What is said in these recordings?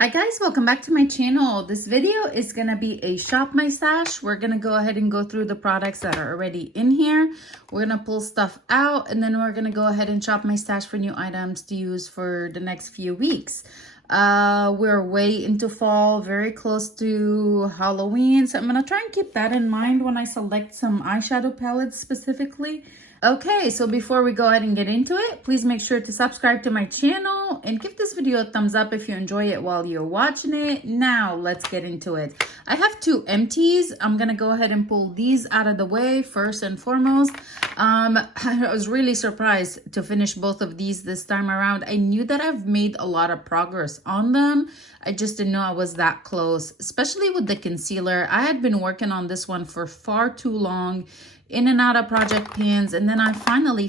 Hi guys, welcome back to my channel. This video is going to be a shop my stash. We're going to go ahead and go through the products that are already in here. We're going to pull stuff out and then we're going to go ahead and shop my stash for new items to use for the next few weeks. We're way into fall, very close to Halloween, so I'm going to try and keep that in mind when I select some eyeshadow palettes specifically. Okay, so before we go ahead and get into it, please make sure to subscribe to my channel and give this video a thumbs up if you enjoy it while you're watching it. Now, let's get into it. I have two empties. I'm going to go ahead and pull these out of the way first and foremost. I was really surprised to finish both of these this time around. I knew that I've made a lot of progress on them. I just didn't know I was that close, especially with the concealer. I had been working on this one for far too long, in and out of project pans, and then I finally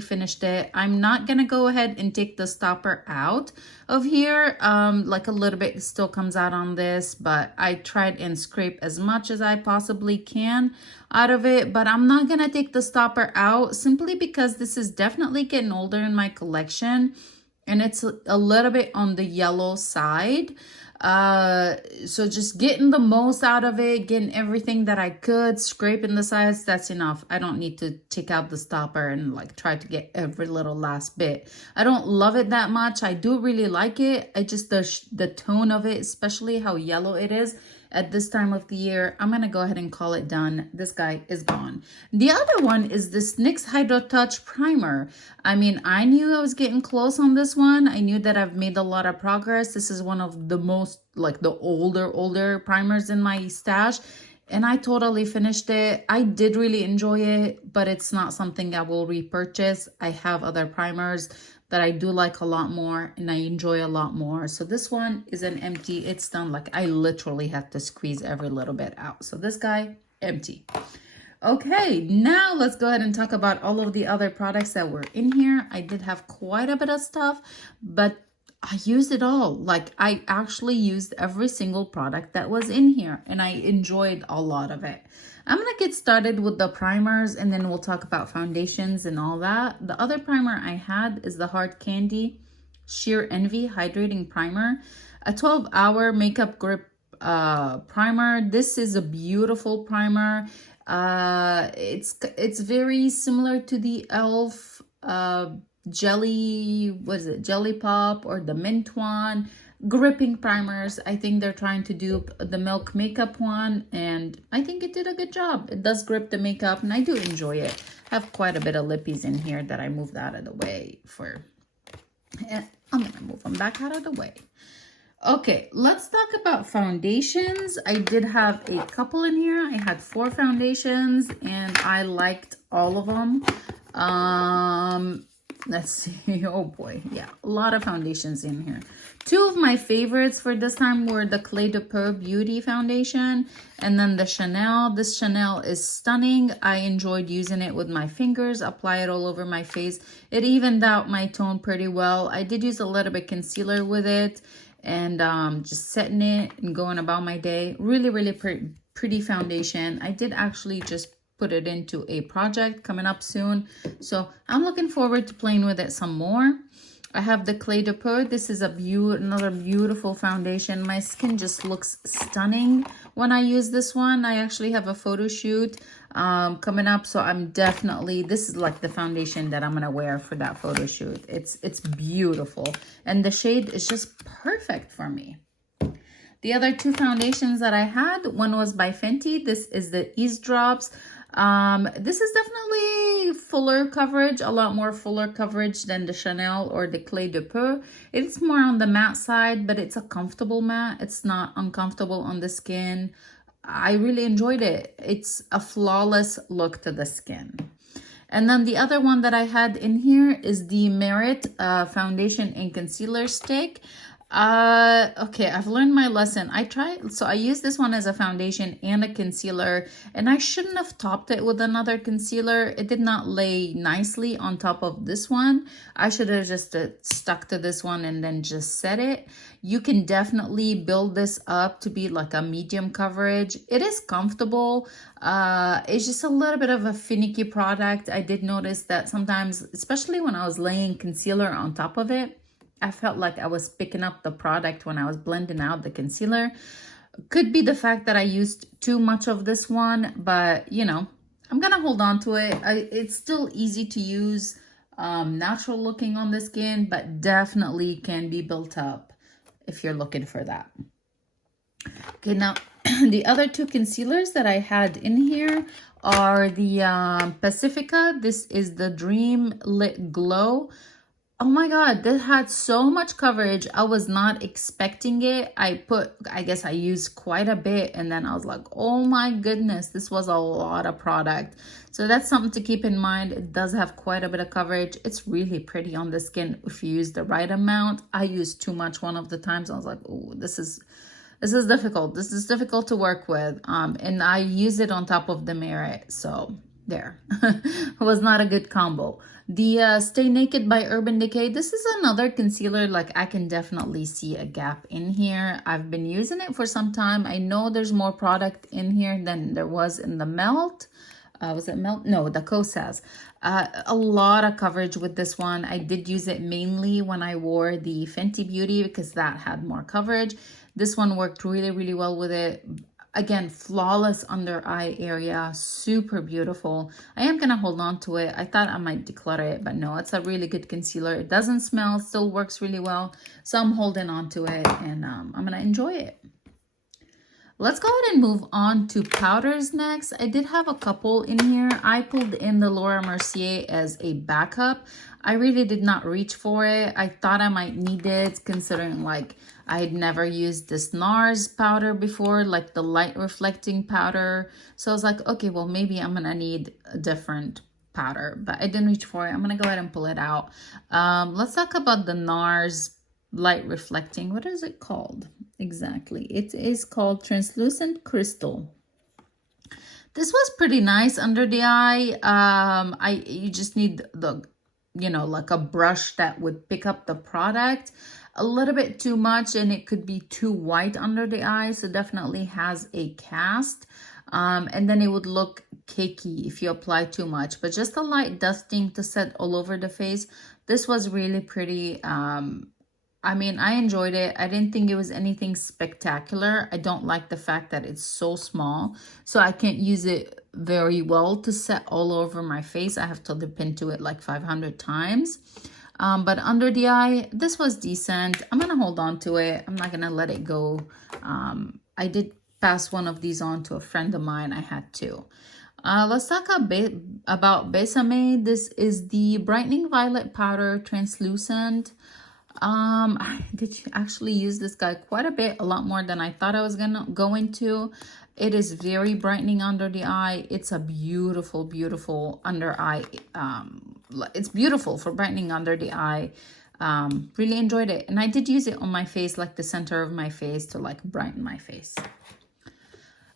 finished it. I'm not gonna go ahead and take the stopper out of here. Like a little bit still comes out on this, but I tried and scrape as much as I possibly can out of it, but I'm not gonna take the stopper out simply because this is definitely getting older in my collection and it's a little bit on the yellow side. So just getting the most out of it, getting everything that I could, scraping the sides, that's enough. I don't need to take out the stopper and like try to get every little last bit. I don't love it that much. I do really like it. I just, the tone of it, especially how yellow it is at this time of the year, I'm gonna go ahead and call it done. This guy is gone. The other one is this NYX Hydro Touch Primer. I mean, I knew I was getting close on this one. I knew that I've made a lot of progress. This is one of the most, like the older primers in my stash. And I totally finished it. I did really enjoy it, but it's not something I will repurchase. I have other primers that I do like a lot more and I enjoy a lot more. So this one is an empty. It's done. Like I literally have to squeeze every little bit out. So this guy, empty. Okay, now let's go ahead and talk about all of the other products that were in here. I did have quite a bit of stuff, but I used it all. Like I actually used every single product that was in here and I enjoyed a lot of it. I'm going to get started with the primers and then we'll talk about foundations and all that. The other primer I had is the Hard Candy Sheer Envy Hydrating Primer, a 12-hour makeup grip primer. This is a beautiful primer. It's very similar to the e.l.f. Jelly, what is it, Jelly Pop or the mint one, gripping primers. I think they're trying to do the Milk Makeup one and I think it did a good job. It does grip the makeup and I do enjoy it. I have quite a bit of lippies in here that I moved out of the way for, and I'm gonna move them back out of the way. Okay, let's talk about foundations. I did have a couple in here. I had 4 foundations and I liked all of them. Let's see. Oh boy. Yeah, a lot of foundations in here. 2 of my favorites for this time were the Clé de Peau Beauty Foundation and then the Chanel. This Chanel is stunning. I enjoyed using it with my fingers, apply it all over my face. It evened out my tone pretty well. I did use a little bit concealer with it and just setting it and going about my day. Really pretty foundation. I did actually just put it into a project coming up soon, so I'm looking forward to playing with it some more. I have the Clé de Peau. This is another beautiful foundation. My skin just looks stunning when I use this one. I actually have a photo shoot coming up, so I'm definitely, this is like the foundation that I'm gonna wear for that photo shoot. It's beautiful and the shade is just perfect for me. The other 2 foundations that I had, one was by Fenty. This is the Ease Drops. This is definitely fuller coverage, a lot more fuller coverage than the Chanel or the Clé de Peau. It's more on the matte side, but it's a comfortable matte. It's not uncomfortable on the skin. I really enjoyed it. It's a flawless look to the skin. And then the other one that I had in here is the Merit Foundation and Concealer Stick. Okay, I've learned my lesson. I used this one as a foundation and a concealer, and I shouldn't have topped it with another concealer. It did not lay nicely on top of this one. I should have just stuck to this one and then just set it. You can definitely build this up to be like a medium coverage. It is comfortable. It's just a little bit of a finicky product. I did notice that sometimes, especially when I was laying concealer on top of it, I felt like I was picking up the product when I was blending out the concealer. Could be the fact that I used too much of this one, but you know, I'm gonna hold on to it. It's still easy to use, natural looking on the skin, but definitely can be built up if you're looking for that. Okay, now the other two concealers that I had in here are the Pacifica. This is the Dream Lit Glow. Oh my God, this had so much coverage. I was not expecting it. I guess I used quite a bit, and then I was like, oh my goodness, this was a lot of product. So that's something to keep in mind. It does have quite a bit of coverage. It's really pretty on the skin if you use the right amount. I used too much one of the times. I was like, oh, this is difficult. This is difficult to work with. And I use it on top of the mirror. So there. It was not a good combo. The Stay Naked by Urban Decay. This is another concealer. Like, I can definitely see a gap in here. I've been using it for some time. I know there's more product in here than there was in the Melt. Was it Melt? No, the Kosas. A lot of coverage with this one. I did use it mainly when I wore the Fenty Beauty because that had more coverage. This one worked really, really well with it. Again, flawless under eye area, super beautiful. I am gonna hold on to it. I thought I might declutter it, but no, it's a really good concealer. It doesn't smell, still works really well. So I'm holding on to it, and I'm gonna enjoy it. Let's go ahead and move on to powders next. I did have a couple in here. I pulled in the Laura Mercier as a backup. I really did not reach for it. I thought I might need it considering like I had never used this NARS powder before, like the light reflecting powder. So I was like, okay, well, maybe I'm gonna need a different powder, but I didn't reach for it. I'm gonna go ahead and pull it out. Let's talk about the NARS light reflecting. What is it called? Exactly. It is called Translucent Crystal. This was pretty nice under the eye. You just need the, you know, like a brush that would pick up the product a little bit too much, and it could be too white under the eye. So definitely has a cast. And then it would look cakey if you apply too much, but just a light dusting to set all over the face. This was really pretty. I mean, I enjoyed it. I didn't think it was anything spectacular. I don't like the fact that it's so small, so I can't use it very well to set all over my face. I have to dip into it like 500 times. But under the eye, this was decent. I'm gonna hold on to it. I'm not gonna let it go. I did pass one of these on to a friend of mine. I had two. Let's talk a bit about Besame. This is the Brightening Violet Powder Translucent. I did actually use this guy quite a bit, a lot more than I thought I was going to. It is very brightening under the eye. It's a beautiful, beautiful under eye. It's beautiful for brightening under the eye. Really enjoyed it. And I did use it on my face, like the center of my face, to like brighten my face.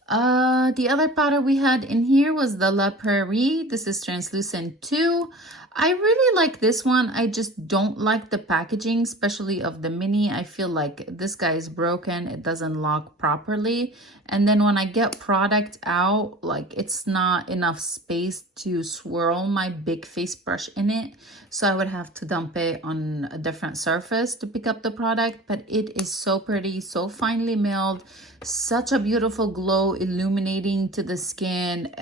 The other powder we had in here was the La Prairie. This is Translucent 2. I really like this one. I just don't like the packaging, especially of the mini. I feel like this guy is broken. It doesn't lock properly. And then when I get product out, like it's not enough space to swirl my big face brush in it. So I would have to dump it on a different surface to pick up the product. But it is so pretty, so finely milled, such a beautiful glow illuminating to the skin.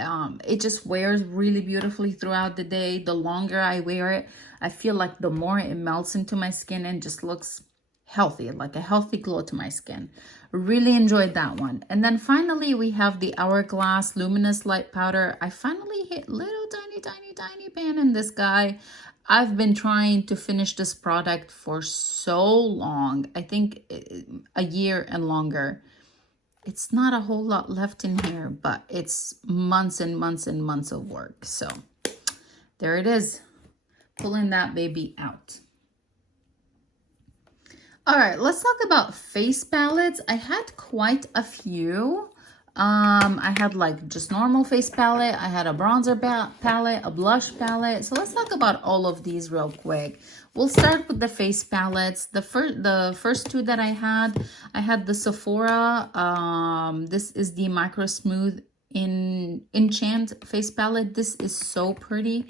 It just wears really beautifully throughout the day. The longer I wear it, I feel like the more it melts into my skin and just looks healthy, like a healthy glow to my skin. Really enjoyed that one. And then finally we have the Hourglass Luminous Light Powder. I finally hit little tiny pan in this guy. I've been trying to finish this product for so long. I think a year and longer. It's not a whole lot left in here, but it's months and months and months of work. So there it is, pulling that baby out. All right, let's talk about face palettes. I had quite a few. I had like just normal face palette. I had a bronzer palette, a blush palette. So let's talk about all of these real quick. We'll start with the face palettes. The first two that I had the Sephora. This is the Micro Smooth Enchant face palette. This is so pretty.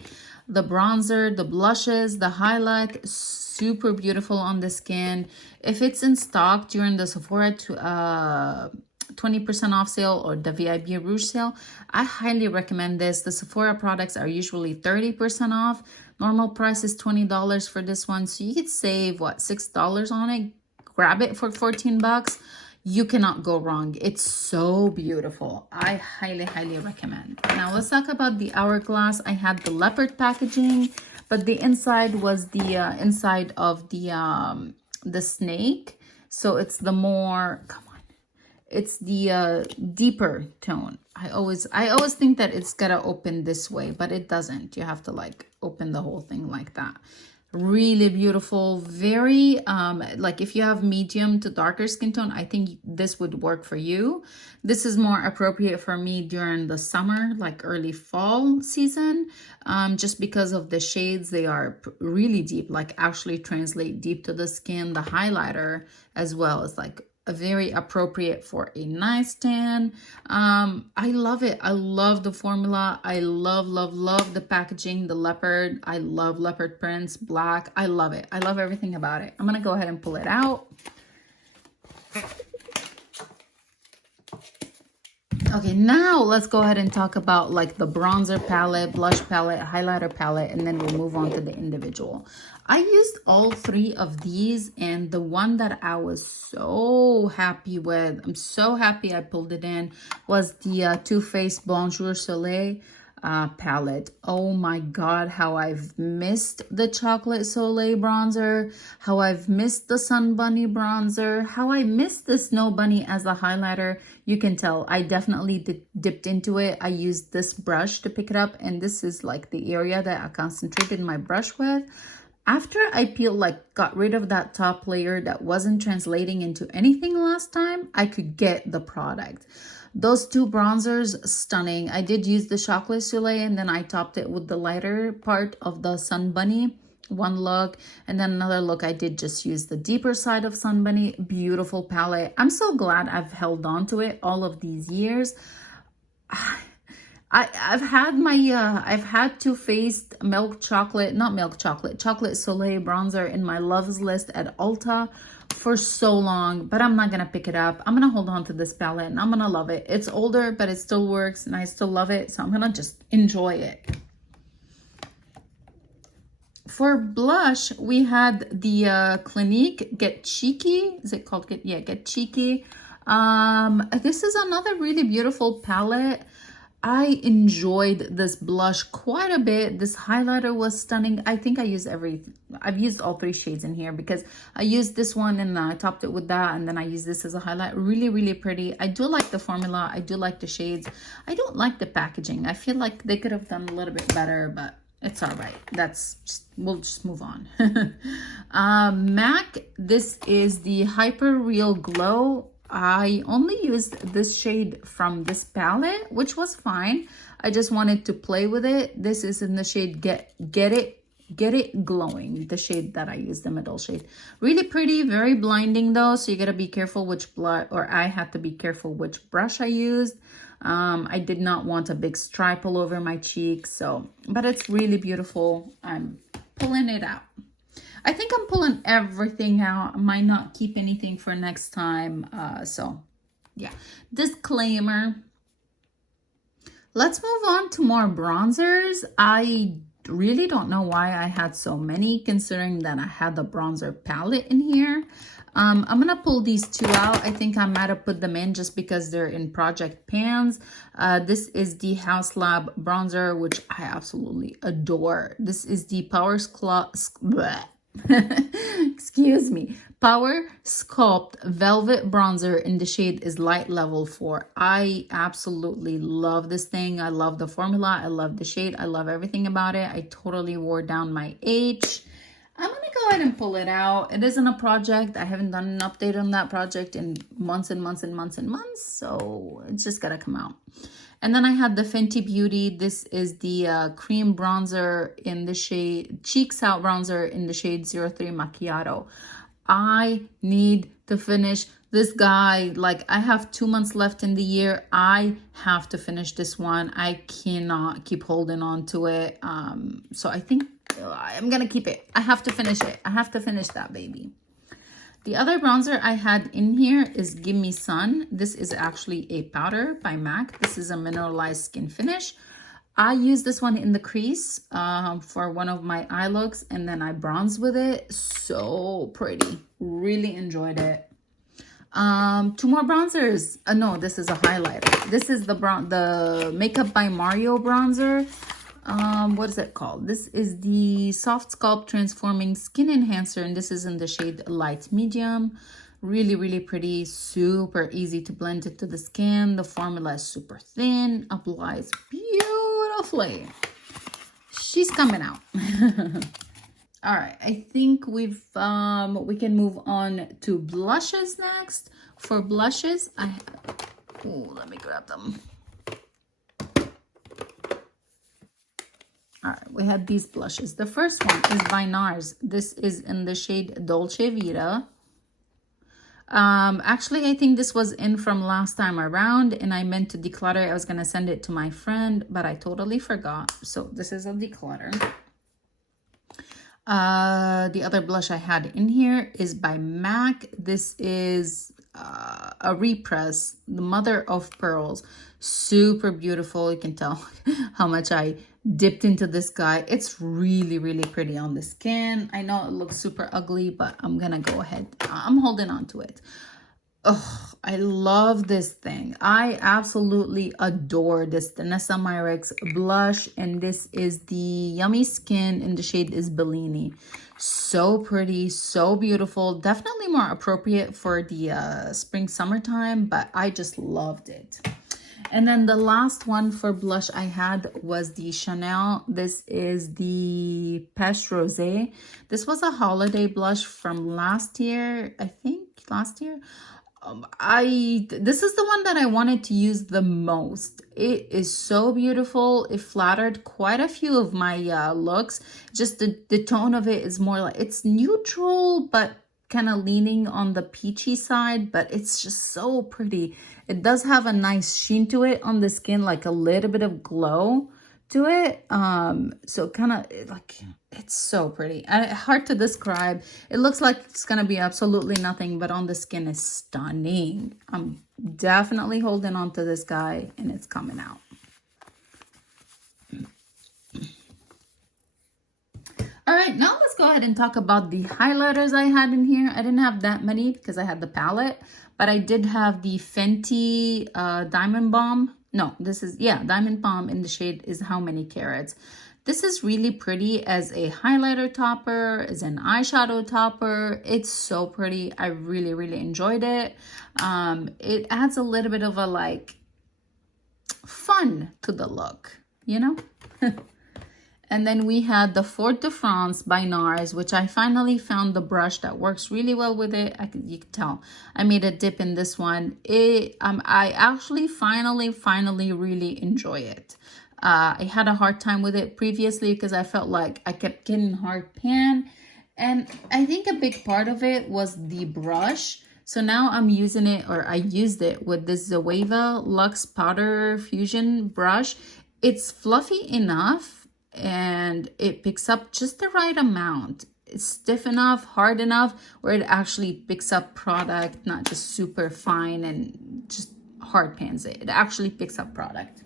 The bronzer, the blushes, the highlight, super beautiful on the skin. If it's in stock during the Sephora 20% off sale or the VIB Rouge sale, I highly recommend this. The Sephora products are usually 30% off. Normal price is $20 for this one. So you could save, what, $6 on it? Grab it for 14 bucks. You cannot go wrong. It's so beautiful. I highly, highly recommend. Now let's talk about the Hourglass. I had the leopard packaging, but the inside was the inside of the snake. So it's the more, come on, it's the deeper tone. I always think that it's gotta open this way, but it doesn't. You have to like open the whole thing like that. Really beautiful, very like if you have medium to darker skin tone, I think this would work for you. This is more appropriate for me during the summer, like early fall season, just because of the shades. They are really deep, like actually translate deep to the skin. The highlighter as well is like very appropriate for a nice tan. I love it. I love the formula. I love the packaging, the leopard. I love leopard prints, black. I love it. I love everything about it. I'm gonna go ahead and pull it out. Okay, now let's go ahead and talk about like the bronzer palette, blush palette, highlighter palette, and then we'll move on to the individual. I used all three of these, and the one that I was so happy with, I'm so happy I pulled it in, was the Too Faced Bonjour Soleil palette. Oh my god, how I've missed the Chocolate Soleil bronzer, how I've missed the Sun Bunny bronzer, how I missed the Snow Bunny as a highlighter. You can tell I definitely dipped into it. I used this brush to pick it up, and this is like the area that I concentrated my brush with. After I got rid of that top layer that wasn't translating into anything last time, I could get the product. Those two bronzers, stunning. I did use the Chocolate Soleil, and then I topped it with the lighter part of the Sun Bunny. One look, and then another look, I did just use the deeper side of Sun Bunny. Beautiful palette. I'm so glad I've held on to it all of these years. I've had Too Faced Chocolate Soleil bronzer in my loves list at Ulta for so long, but I'm not gonna pick it up. I'm gonna hold on to this palette, and I'm gonna love it. It's older, but it still works, and I still love it, so I'm gonna just enjoy it. For blush, we had the Clinique Get Cheeky. Is it called Get Cheeky? This is another really beautiful palette. I enjoyed this blush quite a bit. This highlighter was stunning. I think I've used all three shades in here because I used this one and I topped it with that, and then I used this as a highlight. Really, really pretty. I do like the formula. I do like the shades. I don't like the packaging. I feel like they could have done a little bit better, but it's all right. We'll just move on. MAC, this is the Hyper Real Glow. I only used this shade from this palette, which was fine. I just wanted to play with it. This is in the shade Get It Glowing, the shade that I used, the middle shade. Really pretty, very blinding though, so you gotta be careful which I had to be careful which brush I used. I did not want a big stripe all over my cheeks, but it's really beautiful. I'm pulling it out. I think I'm pulling everything out. I might not keep anything for next time. So yeah, disclaimer. Let's move on to more bronzers. I really don't know why I had so many, considering that I had the bronzer palette in here. I'm gonna pull these two out. I think I might have put them in just because they're in project pans. This is the House Lab bronzer, which I absolutely adore. This is the excuse me, Power Sculpt Velvet Bronzer in the shade is Light Level 4. I absolutely love this thing. I love the formula. I love the shade. I love everything about it. I totally wore down my H. I'm going to go ahead and pull it out. It isn't a project. I haven't done an update on that project in months and months and months and months. So it's just got to come out. And then I had the Fenty Beauty. This is the cream bronzer in the shade, Cheeks Out bronzer in the shade 03 Macchiato. I need to finish This guy, like, I have 2 months left in the year. I have to finish this one. I cannot keep holding on to it. So I think I'm gonna keep it. I have to finish it. I have to finish that baby. The other bronzer I had in here is Give Me Sun. This is actually a powder by MAC. This is a mineralized skin finish. I use this one in the crease for one of my eye looks, and then I bronze with it. So pretty. Really enjoyed it. 2 more bronzers. No, this is a highlighter. This is the Makeup by Mario bronzer. What is it called? This is the Soft Sculpt Transforming Skin Enhancer, and this is in the shade Light Medium. Really, really pretty. Super easy to blend into the skin. The formula is super thin. Applies beautifully. She's coming out. All right, I think we can move on to blushes next. For blushes, let me grab them. All right, we have these blushes. The first one is by NARS. This is in the shade Dolce Vita. Actually, I think this was in from last time around, and I meant to declutter. I was gonna send it to my friend, but I totally forgot. So this is a declutter. The other blush I had in here is by MAC. This is a repress, the Mother of Pearls. Super beautiful. You can tell how much I dipped into this guy. It's really, really pretty on the skin. I know it looks super ugly, but I'm gonna go ahead. I'm holding on to it. Oh, I love this thing. I absolutely adore this Danessa Myricks blush, and this is the Yummy Skin, and the shade is Bellini. So pretty, so beautiful. Definitely more appropriate for the spring summertime, but I just loved it. And then the last one for blush I had was the Chanel. This is the Peche Rosé. This was a holiday blush from last year, I think, last year. This is the one that I wanted to use the most. It is so beautiful. It flattered quite a few of my looks. Just the tone of it is more like, it's neutral, but kind of leaning on the peachy side, but it's just so pretty. It does have a nice sheen to it on the skin, like a little bit of glow to it. So kind of like, it's so pretty. Hard to describe. It looks like it's gonna be absolutely nothing, but on the skin is stunning. I'm definitely holding on to this guy, and it's coming out. All right, now let's go ahead and talk about the highlighters I had in here. I didn't have that many because I had the palette, but I did have the Fenty Diamond Bomb. No, this is, yeah, Diamond Bomb in the shade is How Many Carats. This is really pretty as a highlighter topper, as an eyeshadow topper. It's so pretty. I really, really enjoyed it. It adds a little bit of a like fun to the look, you know? And then we had the Fort de France by NARS, which I finally found the brush that works really well with it. You can tell I made a dip in this one. I actually finally really enjoy it. I had a hard time with it previously because I felt like I kept getting hard pan. And I think a big part of it was the brush. So now I'm using it, or I used it with this Zoeva Luxe Powder Fusion brush. It's fluffy enough, and it picks up just the right amount. It's stiff enough, hard enough, where it actually picks up product, not just super fine and just hard pans it. It actually picks up product.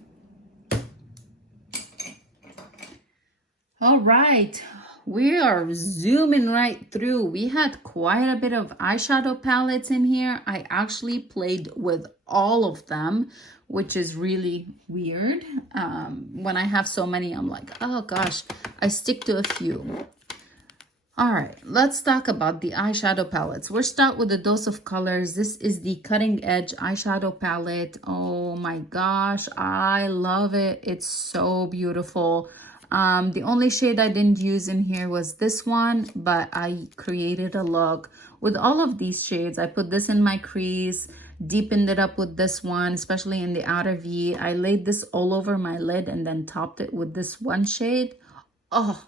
All right, we are zooming right through. We had quite a bit of eyeshadow palettes in here. I actually played with all of them, which is really weird. When I have so many, I'm like, oh gosh, I stick to a few. All right, let's talk about the eyeshadow palettes. We'll start with a Dose of Colors. This is the Cutting Edge eyeshadow palette. Oh my gosh, I love it. It's so beautiful. The only shade I didn't use in here was this one, but I created a look with all of these shades. I put this in my crease, deepened it up with this one, especially in the outer V. I laid this all over my lid and then topped it with this one shade. Oh,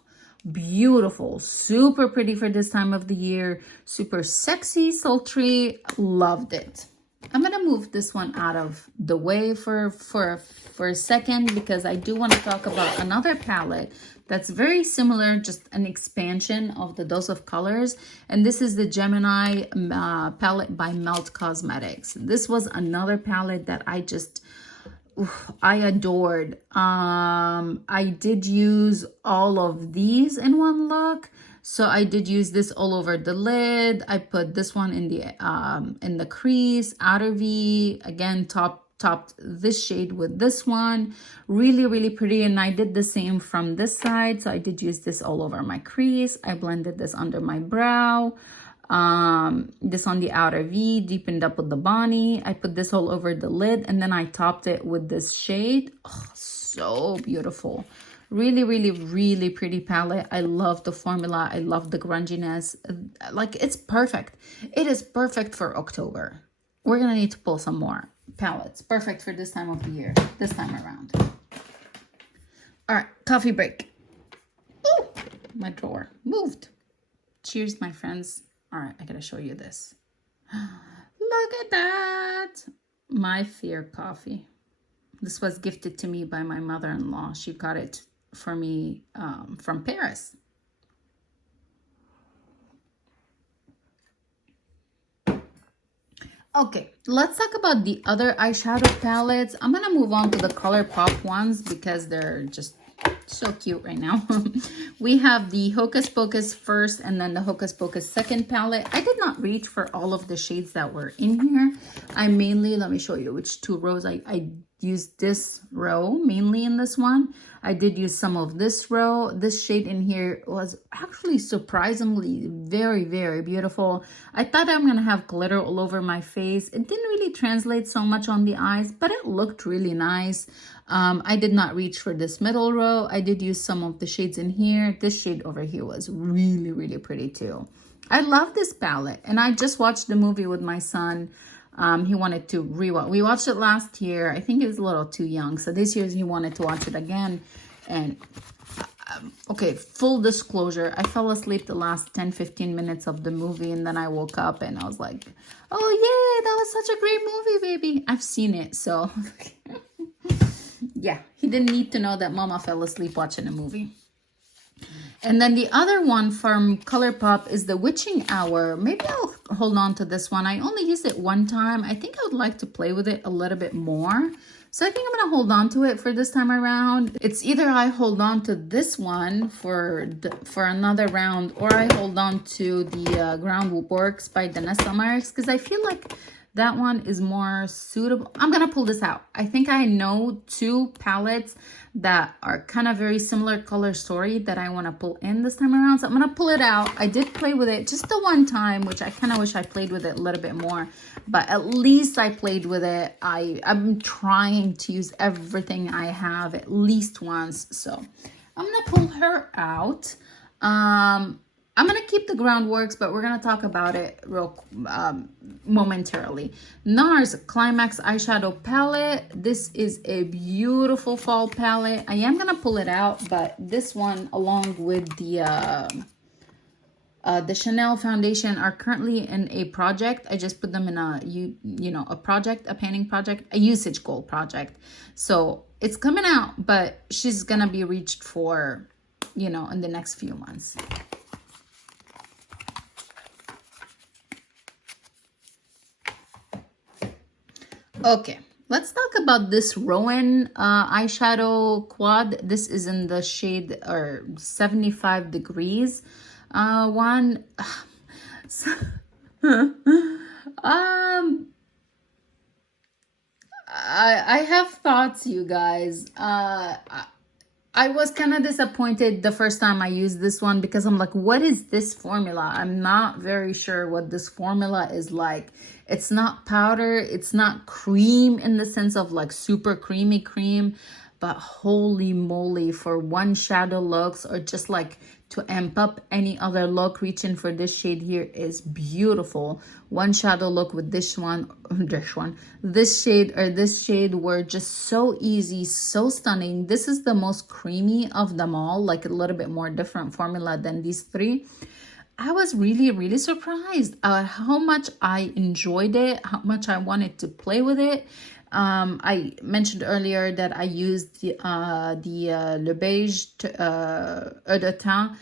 Beautiful, super pretty for this time of the year, super sexy, sultry. Loved it. I'm gonna move this one out of the way for a second, because I do want to talk about another palette that's very similar, just an expansion of the Dose of Colors, and this is the Gemini palette by Melt Cosmetics. This was another palette that I adored. I did use all of these in one look. So I did use this all over the lid. I put this one in the crease, outer V, again, topped this shade with this one. Really, really pretty. And I did the same from this side. So I did use this all over my crease. I blended this under my brow. This on the outer V, deepened up with the Bonnie. I put this all over the lid, and then I topped it with this shade. Oh, so beautiful. Really, really, really pretty palette. I love the formula. I love the grunginess. Like, it's perfect. It is perfect for October. We're gonna need to pull some more palettes. Perfect for this time of the year, this time around. All right, coffee break. Ooh, my drawer moved. Cheers, my friends. All right, I gotta show you this. Look at that. My Fear coffee. This was gifted to me by my mother-in-law. She got it for me from Paris. Okay, let's talk about the other eyeshadow palettes. I'm gonna move on to the ColourPop ones because they're just so cute right now. We have the Hocus Pocus first and then the Hocus Pocus second palette. I did not reach for all of the shades that were in here. I mainly, let me show you which two rows. I used this row mainly in this one. I did use some of this row. This shade in here was actually surprisingly very, very beautiful. I thought I'm gonna have glitter all over my face. It didn't really translate so much on the eyes, but it looked really nice. I did not reach for this middle row. I did use some of the shades in here. This shade over here was really, really pretty too. I love this palette, and I just watched the movie with my son. He wanted to rewatch. We watched it last year. I think he was a little too young, so this year he wanted to watch it again. And okay, full disclosure, I fell asleep the last 10-15 minutes of the movie, and then I woke up and I was like, oh yeah, that was such a great movie, baby. I've seen it, so yeah, he didn't need to know that mama fell asleep watching a movie. And then the other one from ColourPop is the Witching Hour. Maybe I'll hold on to this one. I only used it one time. I think I would like to play with it a little bit more. So I think I'm going to hold on to it for this time around. It's either I hold on to this one for another round, or I hold on to the Groundworks by Danessa Myers, because I feel like that one is more suitable. I'm going to pull this out. I think I know two palettes that are kind of very similar color story that I want to pull in this time around. So I'm going to pull it out. I did play with it just the one time, which I kind of wish I played with it a little bit more. But at least I played with it. I'm trying to use everything I have at least once. So I'm going to pull her out. I'm going to keep the Groundworks, but we're going to talk about it real momentarily. NARS Climax Eyeshadow Palette. This is a beautiful fall palette. I am going to pull it out, but this one, along with the Chanel foundation, are currently in a project. I just put them in a project, a painting project, a usage goal project. So it's coming out, but she's going to be reached for, in the next few months. Okay, let's talk about this Rowan eyeshadow quad. This is in the shade 75 degrees one. I have thoughts, you guys. I was kind of disappointed the first time I used this one, because I'm like, what is this formula? I'm not very sure what this formula is like. It's not powder. It's not cream in the sense of like super creamy cream. but holy moly, for one shadow looks or just like to amp up any other look, reaching for this shade here is beautiful. One shadow look with this shade were just so easy, so stunning. This is the most creamy of them all, like a little bit more different formula than these three. I was really, really surprised how much I enjoyed it, how much I wanted to play with it. I mentioned earlier that I used the Le Beige Eau de Teint,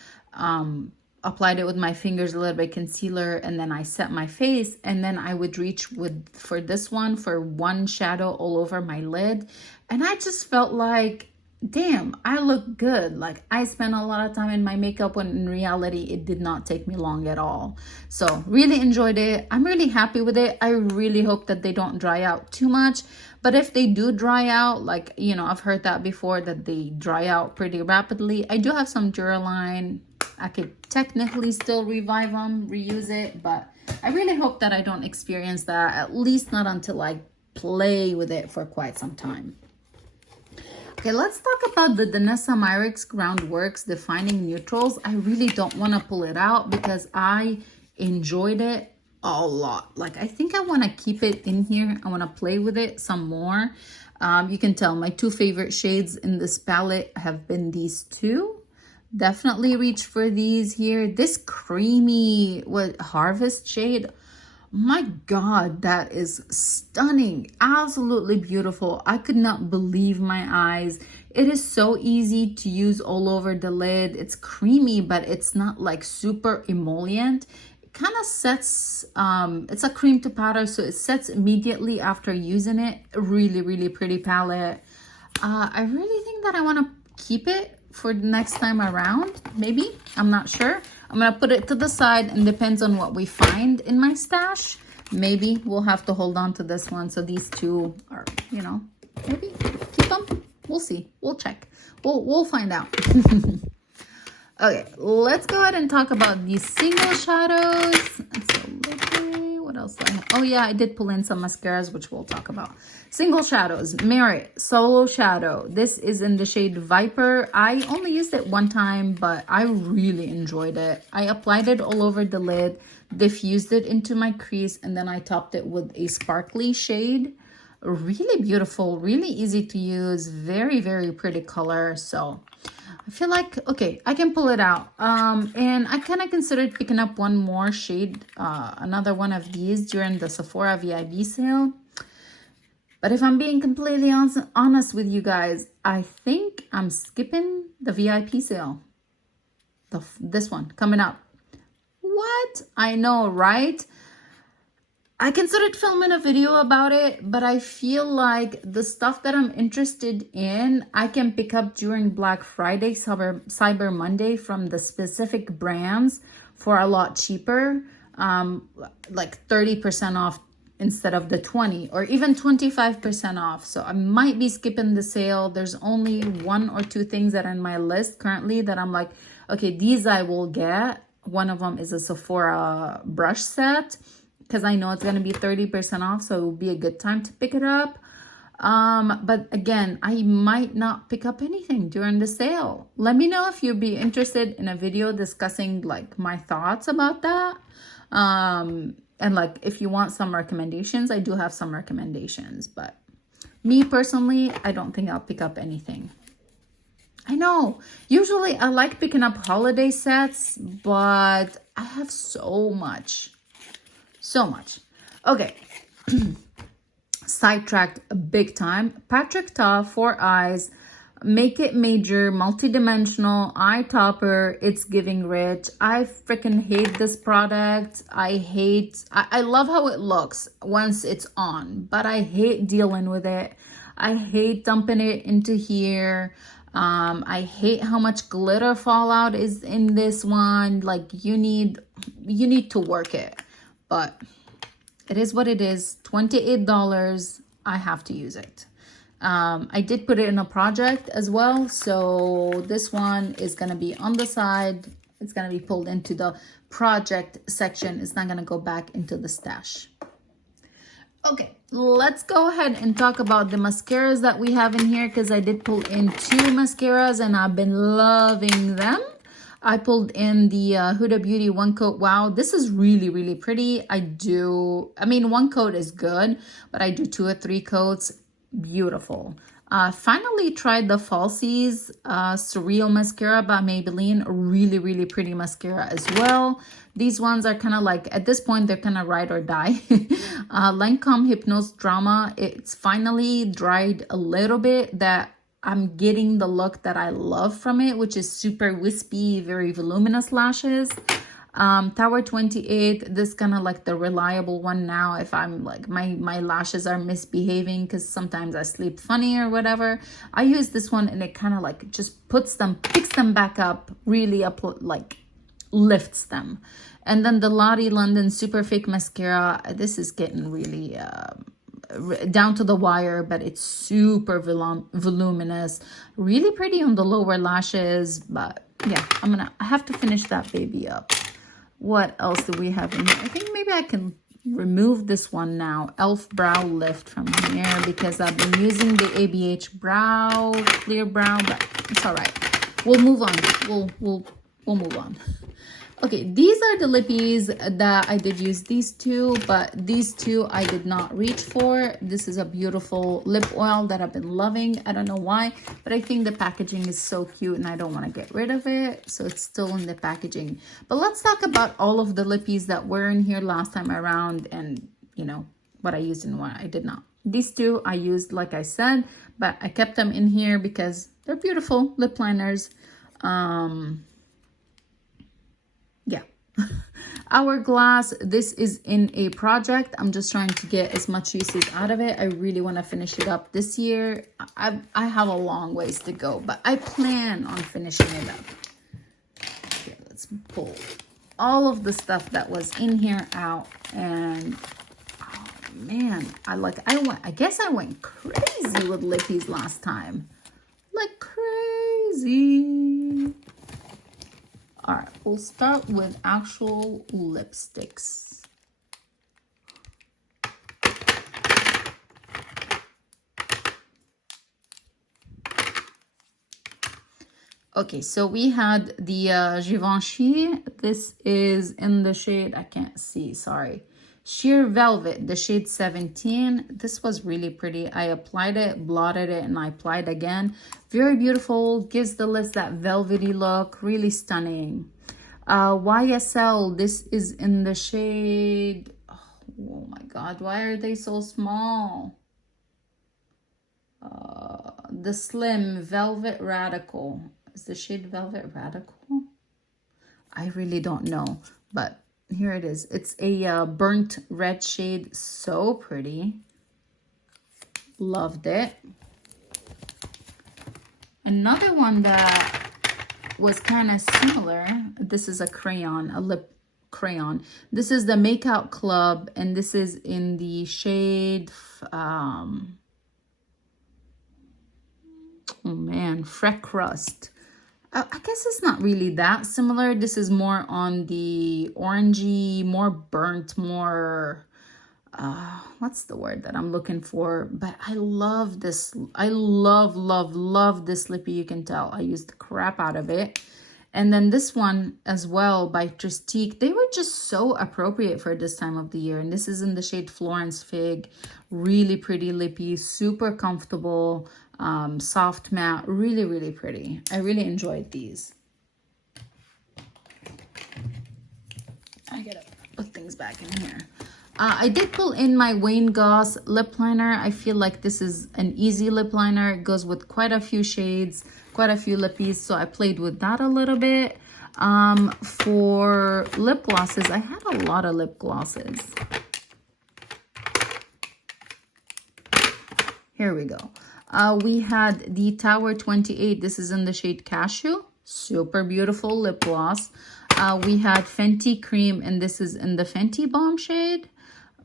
applied it with my fingers, a little bit concealer, and then I set my face, and then I would reach for this one for one shadow all over my lid, and I just felt like, damn, I look good. Like I spent a lot of time in my makeup when in reality it did not take me long at all. So really enjoyed it. I'm really happy with it. I really hope that they don't dry out too much, but if they do dry out, like, you know, I've heard that before, that they dry out pretty rapidly. I do have some Duraline. I could technically still revive them, reuse it, but I really hope that I don't experience that, at least not until I play with it for quite some time. Okay, let's talk about the Danessa Myricks Groundworks Defining Neutrals. I really don't want to pull it out because I enjoyed it a lot. Like, I think I want to keep it in here. I want to play with it some more. You can tell my two favorite shades in this palette have been these two. Definitely reach for these here. This creamy Harvest shade, my God, that is stunning. Absolutely beautiful. I could not believe my eyes. It is so easy to use all over the lid. It's creamy, but it's not like super emollient. It kind of sets, it's a cream to powder, so it sets immediately after using it. Really, really pretty palette. I really think that I want to keep it for the next time around. Maybe, I'm not sure. I'm gonna put it to the side, and depends on what we find in my stash. Maybe we'll have to hold on to this one. So these two are, you know, maybe keep them. We'll see. We'll check. We'll find out. Okay, let's go ahead and talk about these single shadows. So, what else do I have? Oh yeah, I did pull in some mascaras, which we'll talk about. Single shadows. Merit Solo Shadow. This is in the shade Viper. I only used it one time, but I really enjoyed it. I applied it all over the lid, diffused it into my crease, and then I topped it with a sparkly shade. Really beautiful, really easy to use, very, very pretty color. So I feel like, okay, I can pull it out. And I kind of considered picking up one more shade, another one of these during the Sephora VIB sale. But if I'm being completely honest with you guys, I think I'm skipping the VIP sale. This one coming up. What? I know, right? I considered filming a video about it, but I feel like the stuff that I'm interested in, I can pick up during Black Friday, Cyber Monday from the specific brands for a lot cheaper, like 30% off instead of the 20 or even 25% off. So I might be skipping the sale. There's only one or two things that are in my list currently that I'm like, okay, these I will get. One of them is a Sephora brush set, because I know it's going to be 30% off, so it will be a good time to pick it up. But again, I might not pick up anything during the sale. Let me know if you'd be interested in a video discussing like my thoughts about that. And like if you want some recommendations, I do have some recommendations. But me personally, I don't think I'll pick up anything. I know, usually I like picking up holiday sets, but I have so much. Okay. Sidetracked big time. Patrick Ta 4 Eyes Make It Major Multidimensional Eye Topper. It's giving rich. I freaking hate this product. I love how it looks once it's on, but I hate dealing with it. I hate dumping it into here. I hate how much glitter fallout is in this one. Like you need to work it. But it is what it is. $28. I have to use it. I did put it in a project as well. So this one is going to be on the side. It's going to be pulled into the project section. It's not going to go back into the stash. Okay, let's go ahead and talk about the mascaras that we have in here, because I did pull in 2 mascaras and I've been loving them. I pulled in the Huda Beauty One Coat. Wow, this is really, really pretty. I mean, 1 coat is good, but I do 2 or 3 coats. Beautiful. Finally tried the Falsies Surreal Mascara by Maybelline. Really, really pretty mascara as well. These ones are kind of like, at this point, they're kind of ride or die. Lancome Hypnose Drama. It's finally dried a little bit. That I'm getting the look that I love from it, which is super wispy, very voluminous lashes. Tower 28, this kind of like the reliable one now if I'm like my lashes are misbehaving, because sometimes I sleep funny or whatever. I use this one and it kind of like just picks them back up, really up, like lifts them. And then the Lottie London Super Fake Mascara. This is getting really down to the wire, but it's super voluminous, really pretty on the lower lashes. But yeah, I have to finish that baby up. What else do we have in here? I think maybe I can remove this one now. Elf Brow Lift from here, because I've been using the ABH brow, clear brow, but it's all right. We'll move on. We'll move on. Okay, these are the lippies that I did use, these 2, but these 2 I did not reach for. This is a beautiful lip oil that I've been loving. I don't know why, but I think the packaging is so cute and I don't want to get rid of it. So it's still in the packaging. But let's talk about all of the lippies that were in here last time around, and you know, what I used and what I did not. These 2 I used, like I said, but I kept them in here because they're beautiful lip liners. Yeah. Hourglass, this is in a project. I'm just trying to get as much usage out of it. I really want to finish it up this year. I have a long ways to go, but I plan on finishing it up. Okay, let's pull all of the stuff that was in here out. And oh man, I guess I went crazy with lippies last time. Like crazy. All right, we'll start with actual lipsticks. Okay, so we had the Givenchy. This is in the shade, I can't see, sorry. Sheer Velvet, the shade 17. This was really pretty. I applied it, blotted it, and I applied again. Very beautiful, gives the lips that velvety look, really stunning. YSL, this is in the shade, oh my God, why are they so small? The Slim Velvet Radical. Is the shade Velvet Radical? I really don't know, but here it is. It's a burnt red shade. So pretty. Loved it. Another one that was kind of similar. This is a crayon, a lip crayon. This is the Makeout Club, and this is in the shade, oh man, Freck Crust. I guess it's not really that similar. This is more on the orangey, more burnt, more, what's the word that I'm looking for? But I love this. I love this lippy. You can tell I used the crap out of it. And then this one as well by Tristique. They were just so appropriate for this time of the year. And this is in the shade Florence Fig. Really pretty lippy, super comfortable. Soft matte, really, really pretty. I really enjoyed these. I gotta put things back in here. I did pull in my Wayne Goss lip liner. I feel like this is an easy lip liner. It goes with quite a few shades, quite a few lippies, so I played with that a little bit. For lip glosses, I had a lot of lip glosses. Here we go. We had the Tower 28. This is in the shade Cashew. Super beautiful lip gloss. We had Fenty Cream, and this is in the Fenty Bomb shade.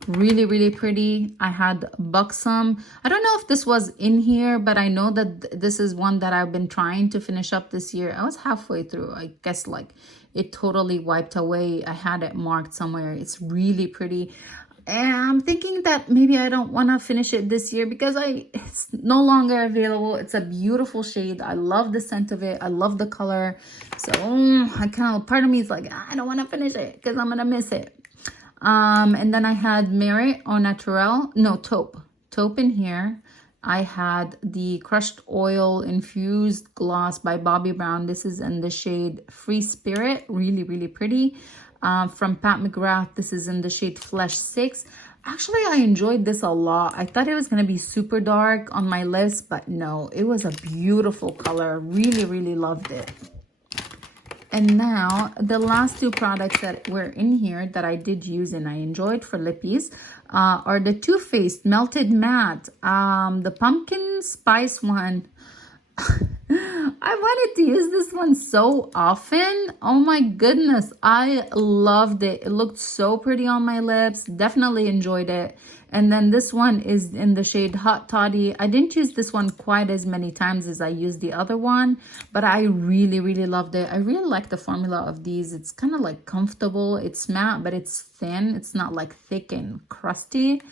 Really, really pretty. I had Buxom. I don't know if this was in here, but I know that this is one that I've been trying to finish up this year. I was halfway through. I guess like it totally wiped away. I had it marked somewhere. It's really pretty. And I'm thinking that maybe I don't want to finish it this year because it's no longer available. It's a beautiful shade. I love the scent of it. I love the color. So I kind of, part of me is like, I don't want to finish it because I'm going to miss it. And then I had Merit au Naturel. No, Taupe in here. I had the Crushed Oil Infused Gloss by Bobbi Brown. This is in the shade Free Spirit. Really, really pretty. From Pat McGrath, this is in the shade Flesh 6. Actually, I enjoyed this a lot. I thought it was going to be super dark on my lips, but no, it was a beautiful color. Really, really loved it. And now, the last two products that were in here that I did use and I enjoyed for lippies are the Too Faced Melted Matte. The Pumpkin Spice one. I wanted to use this one so often. Oh my goodness, I loved it. It looked so pretty on my lips. Definitely enjoyed it. And then this one is in the shade Hot Toddy. I didn't use this one quite as many times as I used the other one, but I really, really loved it. I really like the formula of these. It's kind of like comfortable. It's matte, but it's thin. It's not like thick and crusty.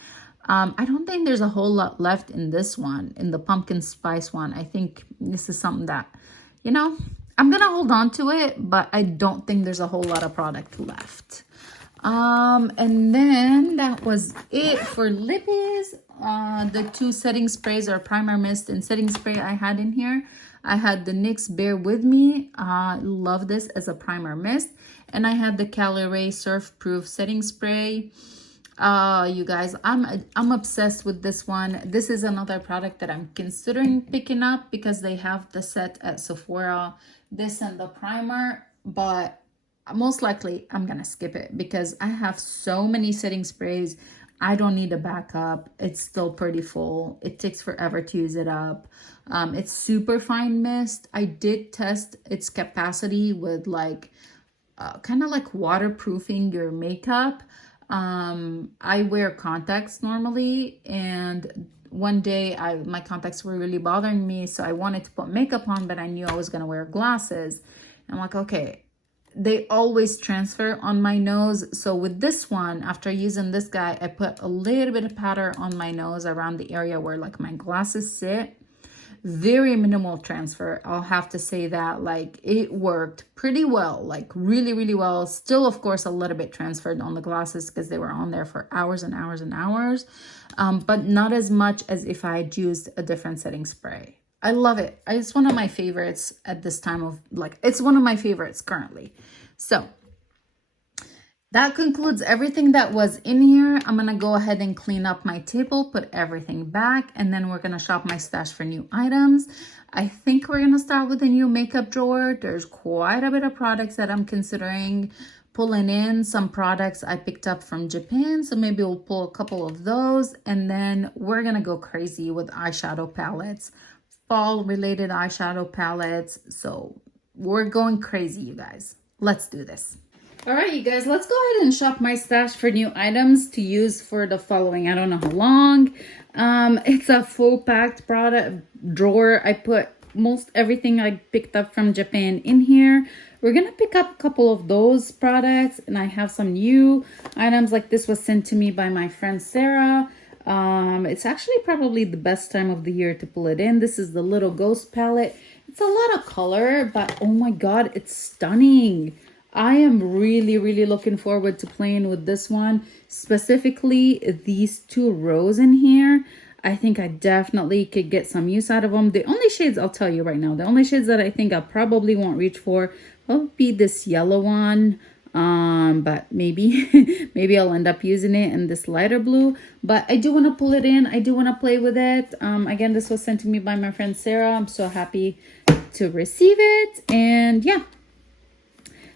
I don't think there's a whole lot left in this one, in the pumpkin spice one. I think this is something that, you know, I'm going to hold on to it, but I don't think there's a whole lot of product left. And then that was it for lippies. The two setting sprays or primer mist and setting spray I had in here. I had the NYX Bear With Me. Love this as a primer mist. And I had the Caliray Surf Proof setting spray. You guys, I'm obsessed with this one. This is another product that I'm considering picking up because they have the set at Sephora, this and the primer, but most likely I'm gonna skip it because I have so many setting sprays. I don't need a backup. It's still pretty full. It takes forever to use it up. It's super fine mist. I did test its capacity with like kind of like waterproofing your makeup. I wear contacts normally, and one day my contacts were really bothering me, so I wanted to put makeup on, but I knew I was gonna wear glasses. I'm like, okay, they always transfer on my nose. So with this one, after using this guy, I put a little bit of powder on my nose around the area where like my glasses sit. Very minimal transfer, I'll have to say that. Like, it worked pretty well, like really, really well. Still, of course, a little bit transferred on the glasses because they were on there for hours and hours and hours, but not as much as if I had used a different setting spray. I love it. It's one of my favorites at this time of, like, it's one of my favorites currently. So that concludes everything that was in here. I'm going to go ahead and clean up my table, put everything back, and then we're going to shop my stash for new items. I think we're going to start with a new makeup drawer. There's quite a bit of products that I'm considering pulling in. Some products I picked up from Japan, so maybe we'll pull a couple of those. And then we're going to go crazy with eyeshadow palettes, fall-related eyeshadow palettes. So we're going crazy, you guys. Let's do this. All right, you guys, let's go ahead and shop my stash for new items to use for the following, I don't know how long. It's a full packed product drawer. I put most everything I picked up from Japan in here. We're gonna pick up a couple of those products, and I have some new items. Like this was sent to me by my friend Sarah. It's actually probably the best time of the year to pull it in. This is the Little Ghost palette. It's a lot of color, but oh my god, it's stunning. I am really, really looking forward to playing with this one. Specifically, these two rows in here. I think I definitely could get some use out of them. The only shades, I'll tell you right now, the only shades that I think I probably won't reach for will be this yellow one. But maybe, maybe I'll end up using it in this lighter blue. But I do want to pull it in. I do want to play with it. Again, this was sent to me by my friend Sarah. I'm so happy to receive it. And yeah.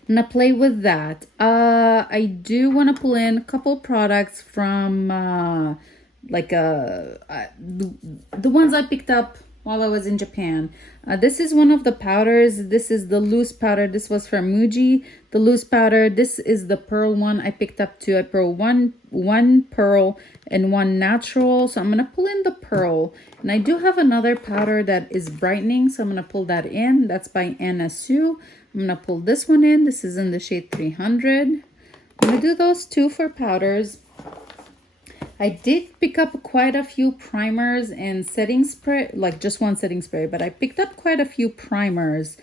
I'm gonna play with that. I do want to pull in a couple products from the ones I picked up while I was in Japan. This is one of the powders. This is the loose powder. This was from Muji. The loose powder. This is the pearl one I picked up too. I pearl one pearl and one natural. So I'm gonna pull in the pearl. And I do have another powder that is brightening, so I'm gonna pull that in. That's by Anna Sue. I'm gonna pull this one in. This is in the shade 300. I'm gonna do those two for powders. I did pick up quite a few primers and setting spray, like just one setting spray, but I picked up quite a few primers.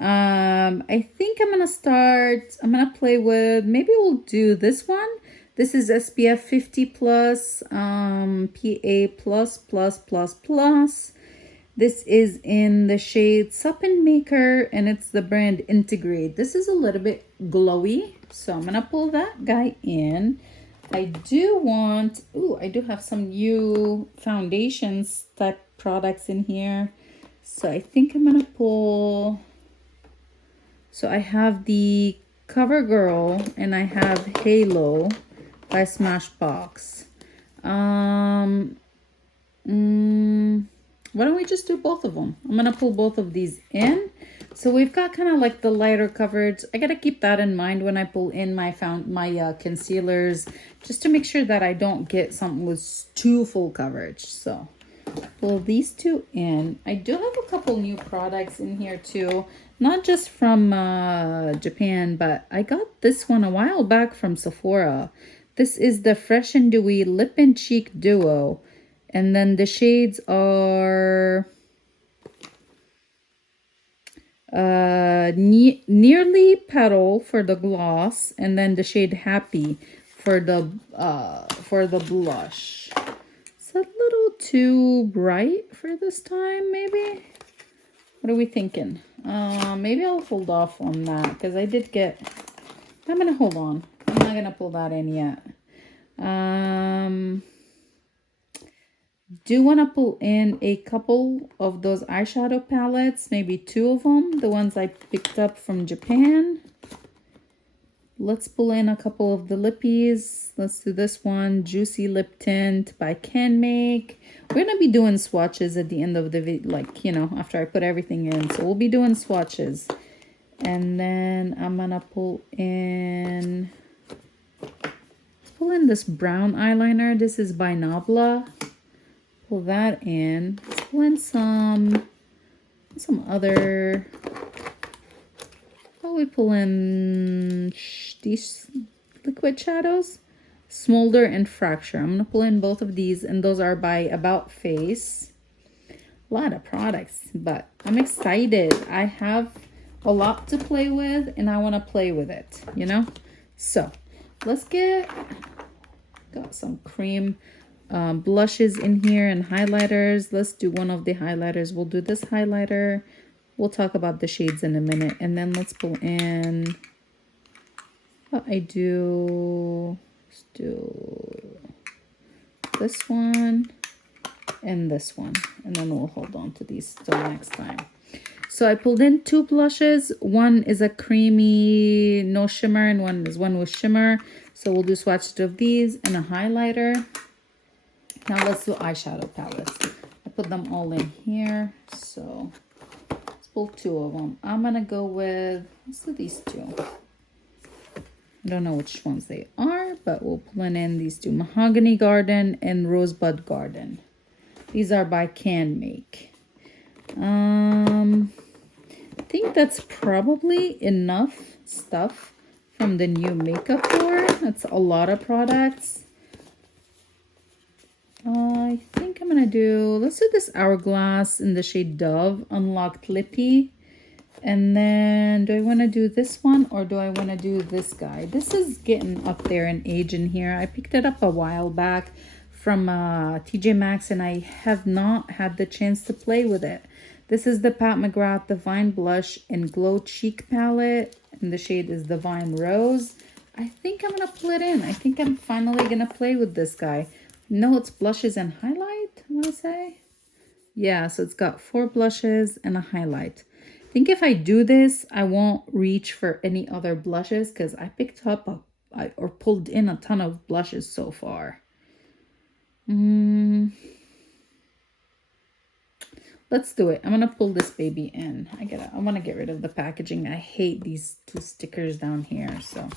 I think I'm gonna play with, maybe we'll do this one. This is SPF 50 plus, PA plus plus plus plus. This is in the shade Sup and Maker, and it's the brand Integrate. This is a little bit glowy, so I'm gonna pull that guy in. I do want, I do have some new foundations type products in here. So I think I'm gonna pull, so I have the CoverGirl and I have Halo by Smashbox. Why don't we just do both of them? I'm gonna pull both of these in. So we've got kind of like the lighter coverage. I gotta keep that in mind when I pull in my concealers, just to make sure that I don't get something with too full coverage. So pull these two in. I do have a couple new products in here too, not just from Japan, but I got this one a while back from Sephora. This is the Fresh and Dewy Lip and Cheek Duo, and then the shades are Nearly Petal for the gloss, and then the shade Happy for the blush. It's a little too bright for this time, maybe. What are we thinking? Maybe I'll hold off on that, because I did get, I'm gonna hold on. I'm not gonna pull that in yet. Do want to pull in a couple of those eyeshadow palettes, maybe 2 of them, the ones I picked up from Japan. Let's pull in a couple of the lippies. Let's do this one, Juicy Lip Tint by Can Make. We're going to be doing swatches at the end of the video, like, you know, after I put everything in. So we'll be doing swatches. And then I'm going to pull in this brown eyeliner. This is by Nabla. Pull that in. Pull in some other. Oh, we pull in these liquid shadows, Smolder and Fracture. I'm gonna pull in both of these, and those are by About Face. A lot of products, but I'm excited. I have a lot to play with, and I want to play with it, you know. So let's got some cream blushes in here and highlighters. Let's do one of the highlighters. We'll do this highlighter. We'll talk about the shades in a minute. And then let's pull in what I do. Let's do this one and this one. And then we'll hold on to these till next time. So I pulled in 2 blushes. One is a creamy no shimmer, and one with shimmer. So we'll do swatches of these and a highlighter. Now let's do eyeshadow palettes. I put them all in here. So let's pull 2 of them. I'm gonna go with, let's do these 2. I don't know which ones they are, but we'll pull in these 2, Mahogany Garden and Rosebud Garden. These are by Can Make. I think that's probably enough stuff from the new makeup store. That's a lot of products. I think I'm gonna let's do this Hourglass in the shade Dove Unlocked Lippy. And then do I want to do this one, or do I want to do this guy? This is getting up there in age in here. I picked it up a while back from TJ Maxx, and I have not had the chance to play with it. This is the Pat McGrath Divine Blush and Glow Cheek Palette, and the shade is Divine Rose. I think I'm gonna pull it in. I think I'm finally gonna play with this guy. No, it's blushes and highlight, I want to say. Yeah, so it's got 4 blushes and a highlight. I think if I do this, I won't reach for any other blushes, because I picked up or pulled in a ton of blushes so far. Let's do it. I'm gonna pull this baby in. I want to get rid of the packaging. I hate these 2 stickers down here. So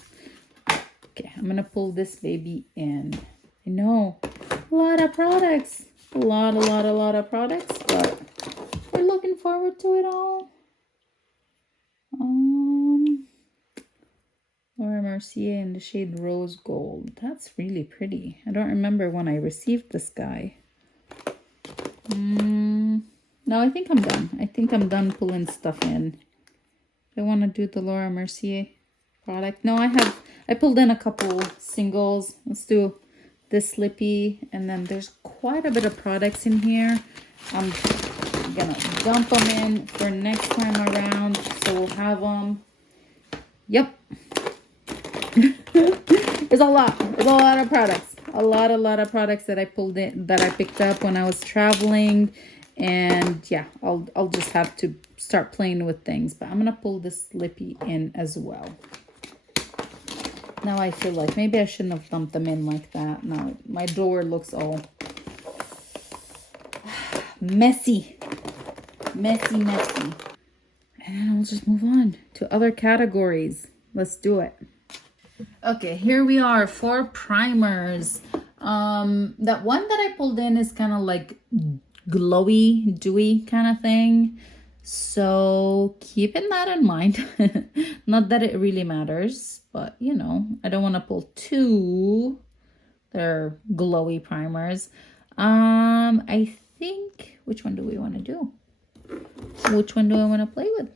okay, I'm gonna pull this baby in. I know, a lot of products, a lot of products, but we're looking forward to it all. Where am I Mercier in the shade Rose Gold. That's really pretty. I don't remember when I received this guy. No, I think I'm done. I think I'm done pulling stuff in. I want to do the Laura Mercier product. No, I pulled in a couple singles. Let's do this Lippy, and then there's quite a bit of products in here. I'm gonna dump them in for next time around, so we'll have them. Yep. There's a lot of products, a lot of products that I pulled in, that I picked up when I was traveling. And yeah, I'll just have to start playing with things, but I'm gonna pull this Lippy in as well. Now I feel like maybe I shouldn't have dumped them in like that. Now my drawer looks all messy. And then I'll just move on to other categories. Let's do it. Okay, here we are for primers. That one that I pulled in is kind of like glowy, dewy kind of thing. So keeping that in mind. Not that it really matters, but you know, I don't want to pull two. They're glowy primers. I think, which one do we want to do? Which one do I want to play with?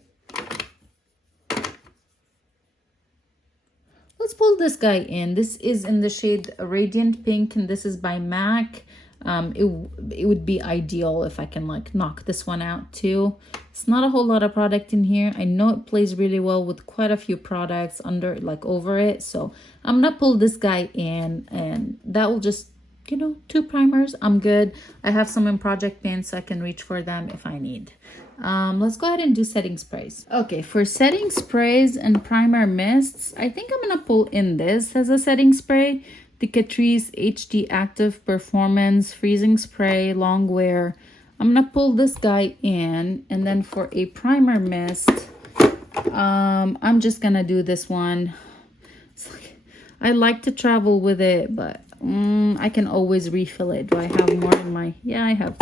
Let's pull this guy in. This is in the shade Radiant Pink, and this is by MAC. It would be ideal if I can like knock this one out too. It's not a whole lot of product in here. I know it plays really well with quite a few products under, like over it. So I'm gonna pull this guy in, and that will just, you know, 2 primers. I'm good. I have some in project pins, so I can reach for them if I need. Let's go ahead and do setting sprays. Okay, for setting sprays and primer mists, I think I'm gonna pull in this as a setting spray. The Catrice HD Active Performance Freezing Spray Long Wear. I'm gonna pull this guy in, and then for a primer mist, I'm just gonna do this one. I like to travel with it, but I can always refill it. Do I have more in my? Yeah, I have.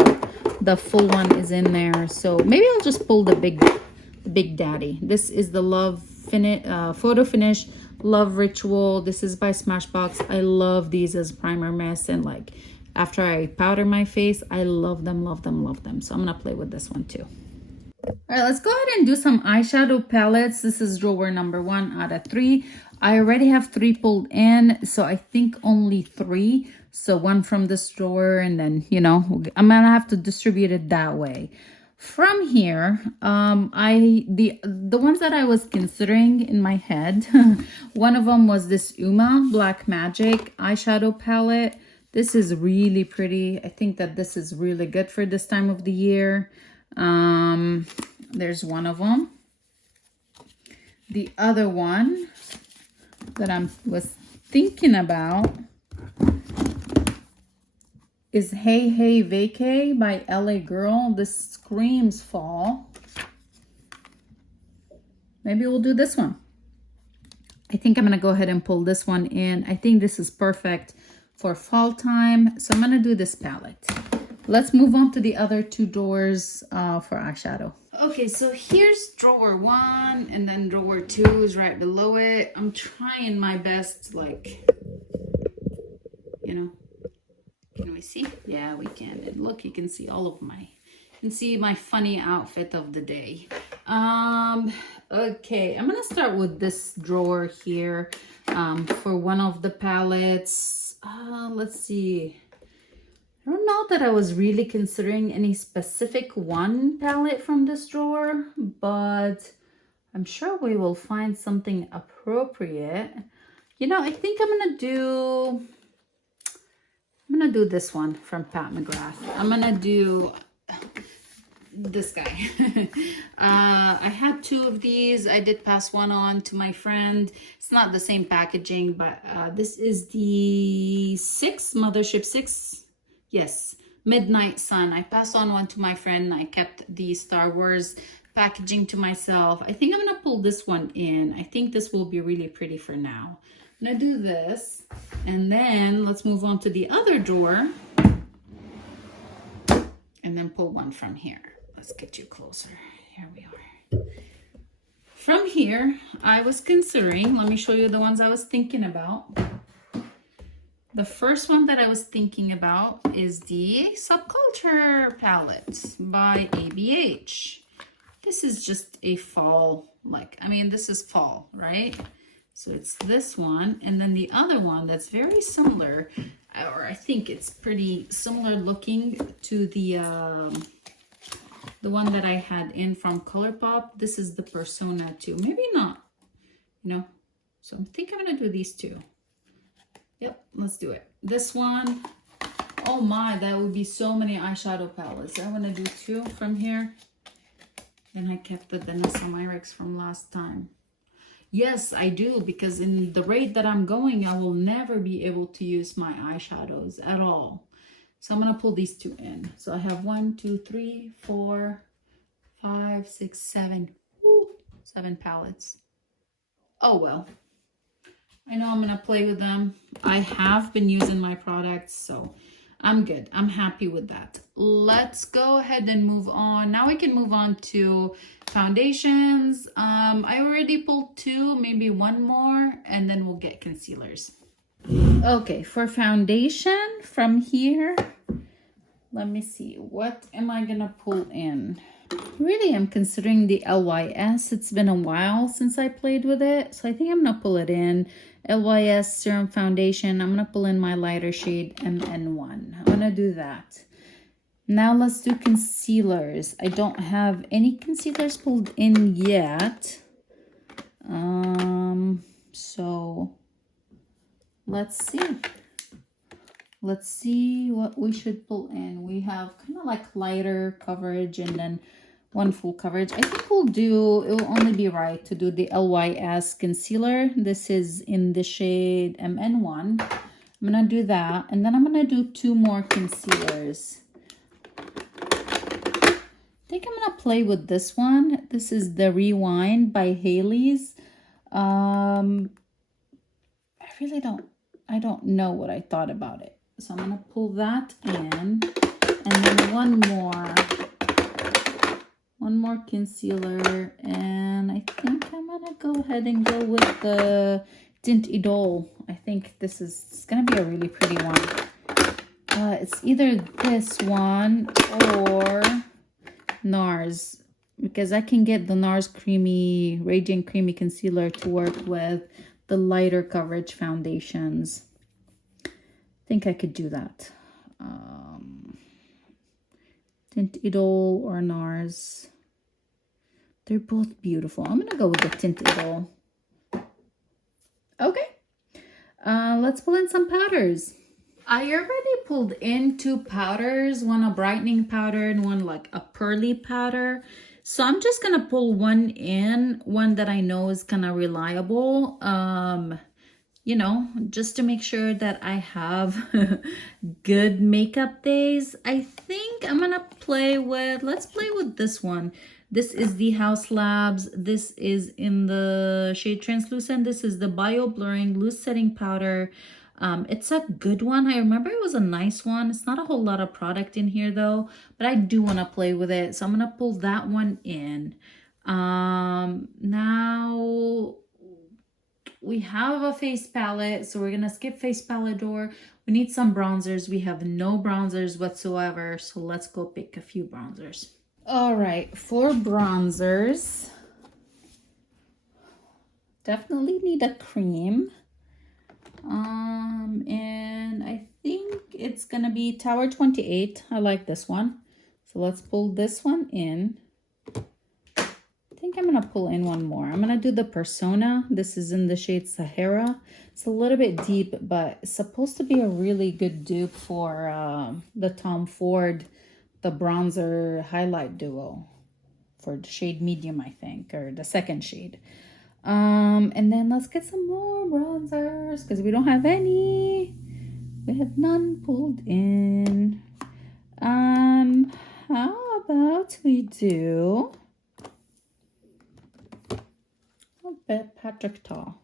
The full one is in there, so maybe I'll just pull the big daddy. This is the Photo Finish Love Ritual. This is by Smashbox. I love these as primer mist, and like after I powder my face, I love them. So I'm gonna play with this one too. All right, let's go ahead and do some eyeshadow palettes. This is drawer number 1 out of 3. I already have 3 pulled in, so I think only 3. So 1 from this drawer, and then, you know, I'm gonna have to distribute it that way. From here, the ones that I was considering in my head, one of them was this Uma Black Magic eyeshadow palette. This is really pretty. I think that this is really good for this time of the year. There's one of them. The other one that I was thinking about is Hey Hey Vacay by LA Girl. This screams fall. Maybe we'll do this one. I think I'm gonna go ahead and pull this one in. I think this is perfect for fall time, so I'm gonna do this palette. Let's move on to the other 2 drawers for eyeshadow. Okay, so here's drawer 1, and then drawer 2 is right below it. I'm trying my best, like, you know. Can we see? Yeah, we can. And look, you can see all of my, you can see my funny outfit of the day. Okay, I'm gonna start with this drawer here for one of the palettes. Let's see. I don't know that I was really considering any specific one palette from this drawer, but I'm sure we will find something appropriate. You know, I think I'm gonna do this one from Pat McGrath. I'm gonna do this guy. I had 2 of these. I did pass one on to my friend. It's not the same packaging, but this is the Mothership 6. Yes, Midnight Sun. I passed on one to my friend, and I kept the Star Wars packaging to myself. I think I'm gonna pull this one in. I think this will be really pretty for now. I'm gonna do this, and then let's move on to the other drawer, and then pull one from here. Let's get you closer. Here we are. From here, I was considering, let me show you the ones I was thinking about. The first one that I was thinking about is the Subculture palette by ABH. This is just a fall, this is fall, right? So it's this one, and then the other one that's very similar, or I think it's pretty similar looking to the one that I had in from ColourPop. This is the Persona 2. Maybe not, So I think I'm gonna do these two. Yep, let's do it. This one, oh my, that would be so many eyeshadow palettes. I want to do two from here. And I kept the Vanessa Myricks from last time. Yes, I do, because in the rate that I'm going, I will never be able to use my eyeshadows at all. So I'm going to pull these two in. So I have 1, 2, 3, 4, 5, 6, 7. Ooh, 7 palettes. Oh, well. I know I'm going to play with them. I have been using my products, so I'm good. I'm happy with that. Let's go ahead and move on. Now we can move on to foundations. I already pulled 2, maybe 1 more, and then we'll get concealers. Okay, for foundation from here, let me see. What am I going to pull in? Really, I'm considering the LYS. It's been a while since I played with it, so I think I'm going to pull it in. LYS Serum Foundation. I'm going to pull in my lighter shade MN1. I'm going to do that. Now let's do concealers. I don't have any concealers pulled in yet. So let's see. Let's see what we should pull in. We have kind of like lighter coverage and then 1 full coverage. I think it will only be right to do the LYS concealer. This is in the shade MN1. I'm going to do that. And then I'm going to do 2 more concealers. I think I'm going to play with this one. This is the Rewind by Haley's. I don't know what I thought about it. So I'm going to pull that in. And then one more concealer, and I think I'm gonna go ahead and go with the Tint Idole. I think it's gonna be a really pretty one. It's either this one or NARS, because I can get the NARS Radiant Creamy Concealer to work with the lighter coverage foundations. I think I could do that. Tint Idole or NARS. They're both beautiful. I'm going to go with the Tint Idole. Okay. Let's pull in some powders. I already pulled in 2 powders. One a brightening powder and one like a pearly powder. So I'm just going to pull one in. One that I know is kind of reliable. Just to make sure that I have good makeup days. I think I'm gonna let's play with this one. This is the House Labs. This is in the shade Translucent. This is the Bio Blurring Loose Setting Powder. It's a good one. I remember it was a nice one. It's not a whole lot of product in here though, but I do want to play with it. So I'm gonna pull that one in. Now we have a face palette, so we're gonna skip face palette door. We need some bronzers. We have no bronzers whatsoever, so let's go pick a few bronzers. All right, for bronzers, definitely need a cream. And I think it's gonna be Tower 28. I like this one, so let's pull this one in. I think I'm gonna pull in one more. I'm gonna do the Persona. This is in the shade Sahara. It's a little bit deep, but it's supposed to be a really good dupe for the Tom Ford, the bronzer highlight duo for the shade medium, I think, or the second shade. And then let's get some more bronzers because we don't have any. We have none pulled in. How about we do Patrick Ta.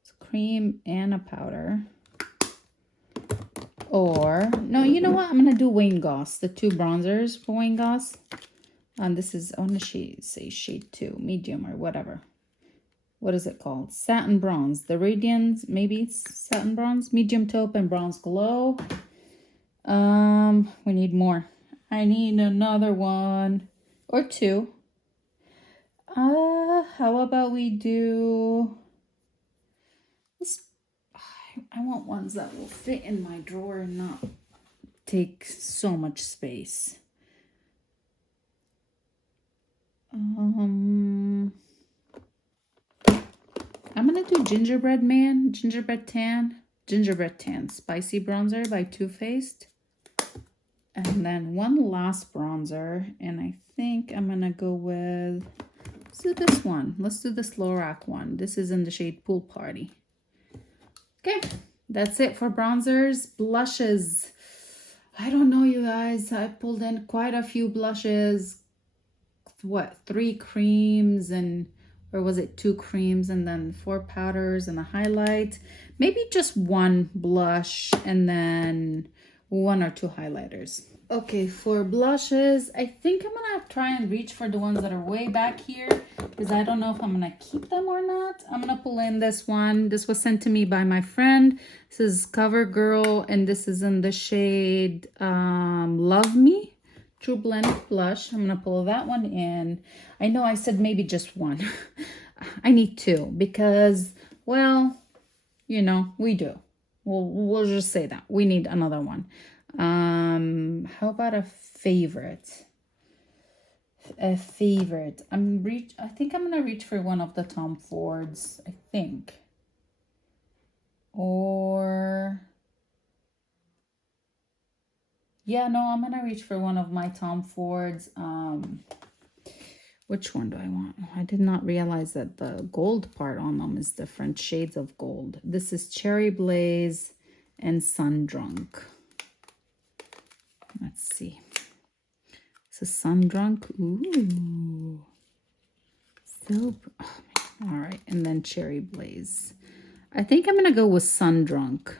It's cream and a powder. Or, no, you know what? I'm going to do Wayne Goss. The 2 bronzers for Wayne Goss. And this is, I want to say shade 2, medium or whatever. What is it called? Satin Bronze. The Radiance, maybe it's Satin Bronze. Medium taupe and Bronze Glow. We need more. I need another one or two. How about we do this? I want ones that will fit in my drawer and not take so much space. I'm gonna do Gingerbread Man, Gingerbread Tan, Spicy Bronzer by Too Faced. And then one last bronzer, and I think I'm gonna go with, let's do this one. Let's do this Lorac one. This is in the shade Pool Party. Okay, that's it for bronzers. Blushes. I don't know, you guys. I pulled in quite a few blushes. What, 3 creams and, or was it 2 creams and then 4 powders and a highlight? Maybe just one blush and then 1 or 2 highlighters. Okay, for blushes, I think I'm gonna try and reach for the ones that are way back here because I don't know if I'm gonna keep them or not. I'm gonna pull in this one. This was sent to me by my friend. This is CoverGirl, and this is in the shade Love Me True Blend Blush. I'm gonna pull that one in. I know I said maybe just one. I need 2 because, well, you know, we do. We'll just say that we need another one. How about a favorite? I think I'm gonna reach for one of the Tom Fords, I think. Or yeah, no, I'm gonna reach for one of my Tom Fords. Which one do I want? I did not realize that the gold part on them is different shades of gold. This is Cherry Blaze and Sun Drunk. Let's see. This is Sun Drunk. Ooh. So, all right. And then Cherry Blaze. I think I'm going to go with Sun Drunk.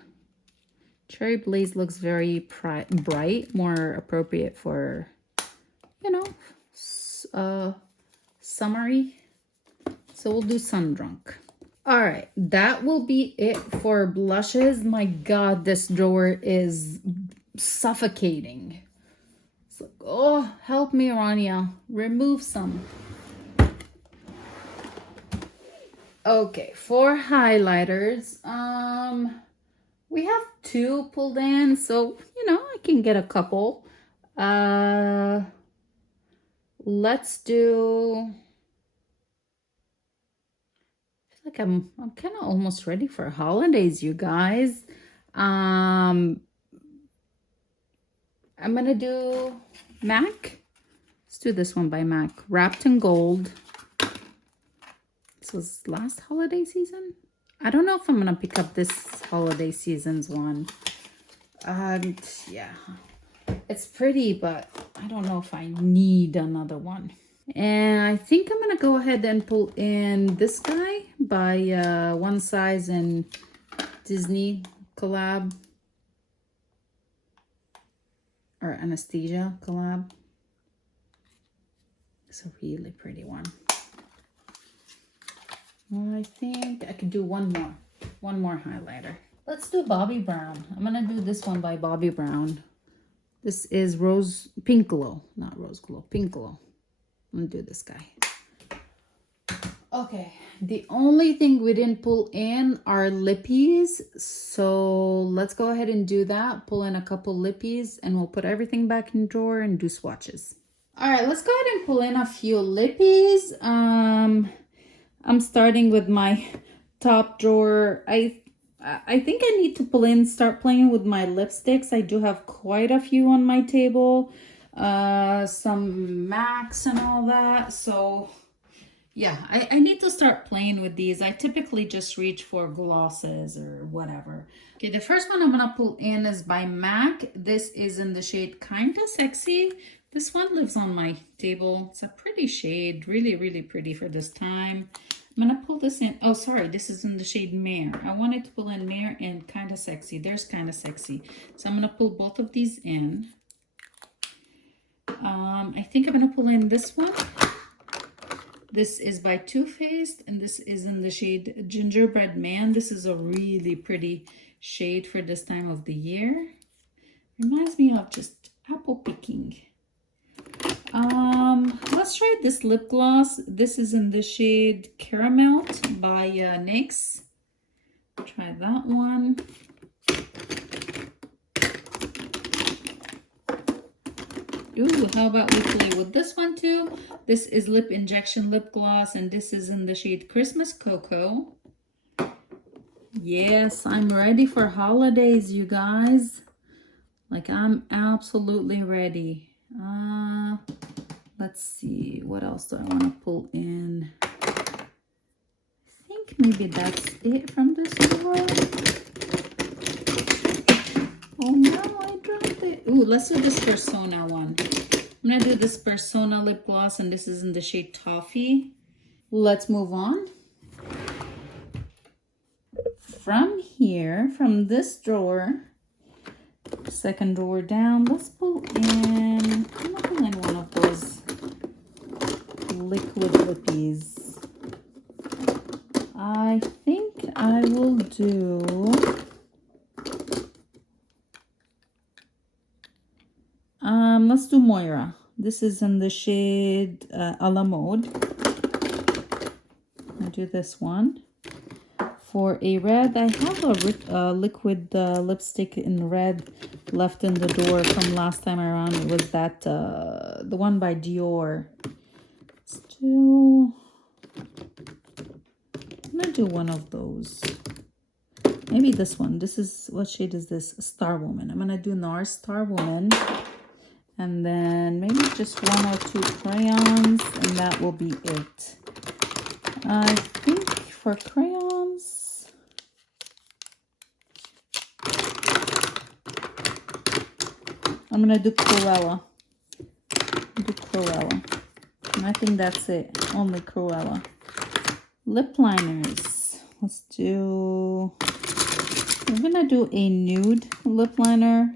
Cherry Blaze looks very bright, more appropriate for, you know, summery. So we'll do Sun Drunk. All right, that will be it for blushes. My God, this drawer is suffocating. It's like, oh, help me, Rania. Remove some. Okay, for highlighters, we have 2 pulled in, so, you know, I can get a couple. Let's do, I feel like I'm kind of almost ready for holidays, you guys. I'm gonna do MAC. Let's do this one by MAC, Wrapped in Gold. This was last holiday season. I don't know if I'm gonna pick up this holiday season's one. Yeah, it's pretty, but I don't know if I need another one. And I think I'm gonna go ahead and pull in this guy by One Size and Disney collab, or Anastasia collab. It's a really pretty one. Well, I think I could do one more highlighter. Let's do Bobbi Brown. I'm gonna do this one by Bobbi Brown. This is Pink Glow, not Rose Glow, Pink Glow. I'm gonna do this guy. Okay, the only thing we didn't pull in are lippies. So let's go ahead and do that. Pull in a couple lippies and we'll put everything back in the drawer and do swatches. All right, let's go ahead and pull in a few lippies. I'm starting with my top drawer. I think I need to start playing with my lipsticks. I do have quite a few on my table. Some MACs and all that. So yeah, I need to start playing with these. I typically just reach for glosses or whatever. Okay, the first one I'm gonna pull in is by MAC. This is in the shade Kinda Sexy. This one lives on my table. It's a pretty shade, really, really pretty for this time. I'm gonna pull this in. Oh, sorry, this is in the shade Mare. I wanted to pull in Mare and Kinda Sexy. There's Kinda Sexy. So I'm gonna pull both of these in. I think I'm gonna pull in this one. This is by Too Faced, and this is in the shade Gingerbread Man. This is a really pretty shade for this time of the year. Reminds me of just apple picking. Let's try this lip gloss. This is in the shade Caramel by NYX. Try that one. Ooh, how about we play with this one too? This is Lip Injection Lip Gloss, and this is in the shade Christmas Cocoa. Yes, I'm ready for holidays, you guys. Like, I'm absolutely ready. Let's see, what else do I want to pull in? I think maybe that's it from this drawer. Oh no, I dropped it. Ooh, let's do this Persona one. I'm gonna do this Persona lip gloss, and this is in the shade Toffee. Let's move on. From here, from this drawer, second drawer down, let's pull in, I'm gonna pull in one of those liquid lippies. I think I will do let's do Moira. This is in the shade a la mode. I'll do this one. For a red, I have a liquid lipstick in red left in the door from last time around. It was that the one by Dior. Still, I'm gonna do one of those. Maybe this one. This is, what shade is this? Star Woman. I'm gonna do NARS Star Woman. And then maybe just one or two crayons, and that will be it. I think for crayons, I'm gonna do Cruella. And I think that's it. Only Cruella. Lip liners. Let's do, we're gonna do a nude lip liner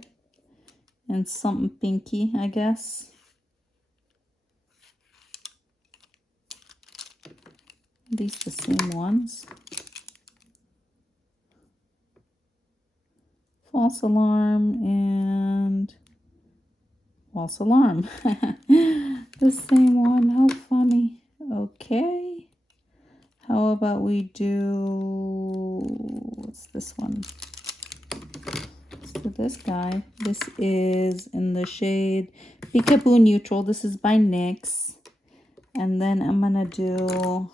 and something pinky, I guess. These the same ones. False alarm and false alarm. The same one. How funny. Okay. How about we do, what's this one? Let's do this guy. This is in the shade Peekaboo Neutral. This is by NYX. And then I'm gonna do,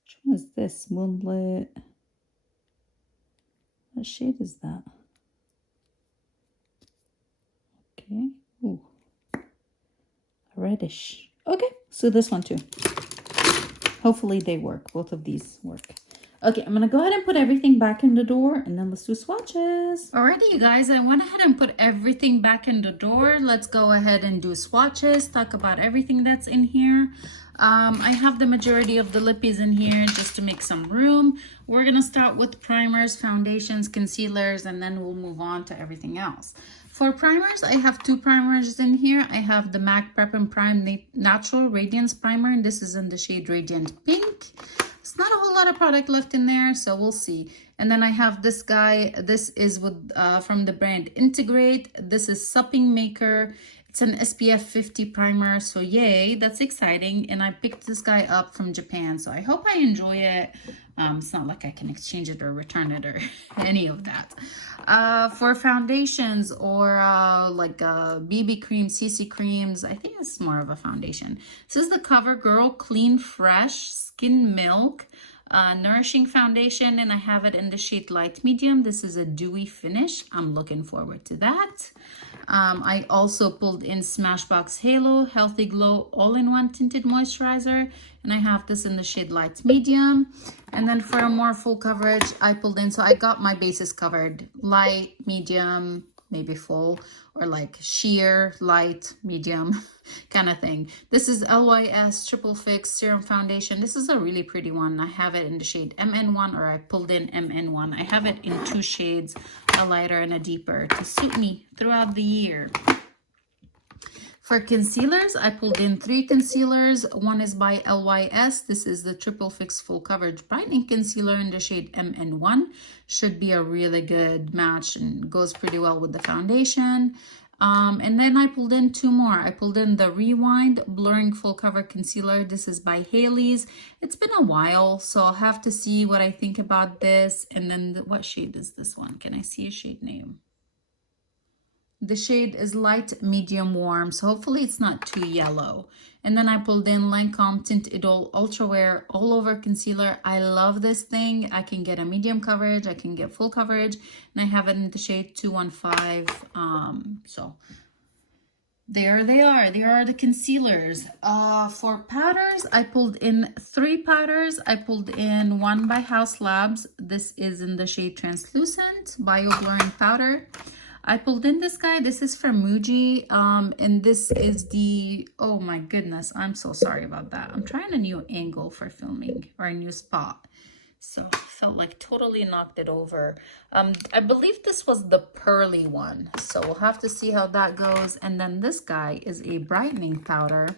which one is this? Moonlit. What shade is that? Okay. Ooh. Reddish. Okay, so this one too. Hopefully they work. Both of these work. Okay, I'm gonna go ahead and put everything back in the door, and then let's do swatches. Alrighty, you guys, I went ahead and put everything back in the door. Let's go ahead and do swatches, talk about everything that's in here. I have the majority of the lippies in here just to make some room. We're gonna start with primers, foundations, concealers, and then we'll move on to everything else. For primers, I have two primers in here. I have the MAC Prep and Prime Natural Radiance Primer, and this is in the shade Radiant Pink. It's not a whole lot of product left in there, so we'll see. And then I have this guy. This is with from the brand Integrate. This is Supping Maker. It's an SPF 50 primer, so yay, that's exciting. And I picked this guy up from Japan, so I hope I enjoy it. It's not like I can exchange it or return it or any of that. For foundations or like BB cream, CC creams, I think it's more of a foundation. This is the CoverGirl Clean Fresh Skin Milk Nourishing Foundation, and I have it in the shade Light Medium. This is a dewy finish. I'm looking forward to that. I also pulled in Smashbox Halo Healthy Glow All-in-One Tinted Moisturizer, and I have this in the shade Light Medium. And then for a more full coverage, I pulled in, so I got my bases covered, light, medium, maybe full, or like sheer, light, medium kind of thing. This is LYS Triple Fix Serum Foundation. This is a really pretty one. I have it in the shade MN1, or I pulled in MN1. I have it in two shades, a lighter and a deeper, to suit me throughout the year. For concealers, I pulled in 3 concealers. One is by LYS. This is the Triple Fix Full Coverage Brightening Concealer in the shade MN1. Should be a really good match and goes pretty well with the foundation. And then I pulled in 2 more. I pulled in the Rewind Blurring Full Cover Concealer. This is by Haley's. It's been a while, so I'll have to see what I think about this. And then what shade is this one? Can I see a shade name? The shade is light medium warm, so hopefully it's not too yellow. And then I pulled in Lancome Tint Idole Ultra Wear All Over Concealer. I love this thing. I can get a medium coverage, I can get full coverage, and I have it in the shade 215. So there they are. There are the concealers. For powders, I pulled in 3 powders. I pulled in 1 by House Labs. This is in the shade Translucent Bio Blurring Powder. I pulled in this guy. This is from Muji, and this is the, oh my goodness, I'm so sorry about that. I'm trying a new angle for filming, or a new spot. So felt like totally knocked it over. I believe this was the pearly one, so we'll have to see how that goes. And then this guy is a brightening powder.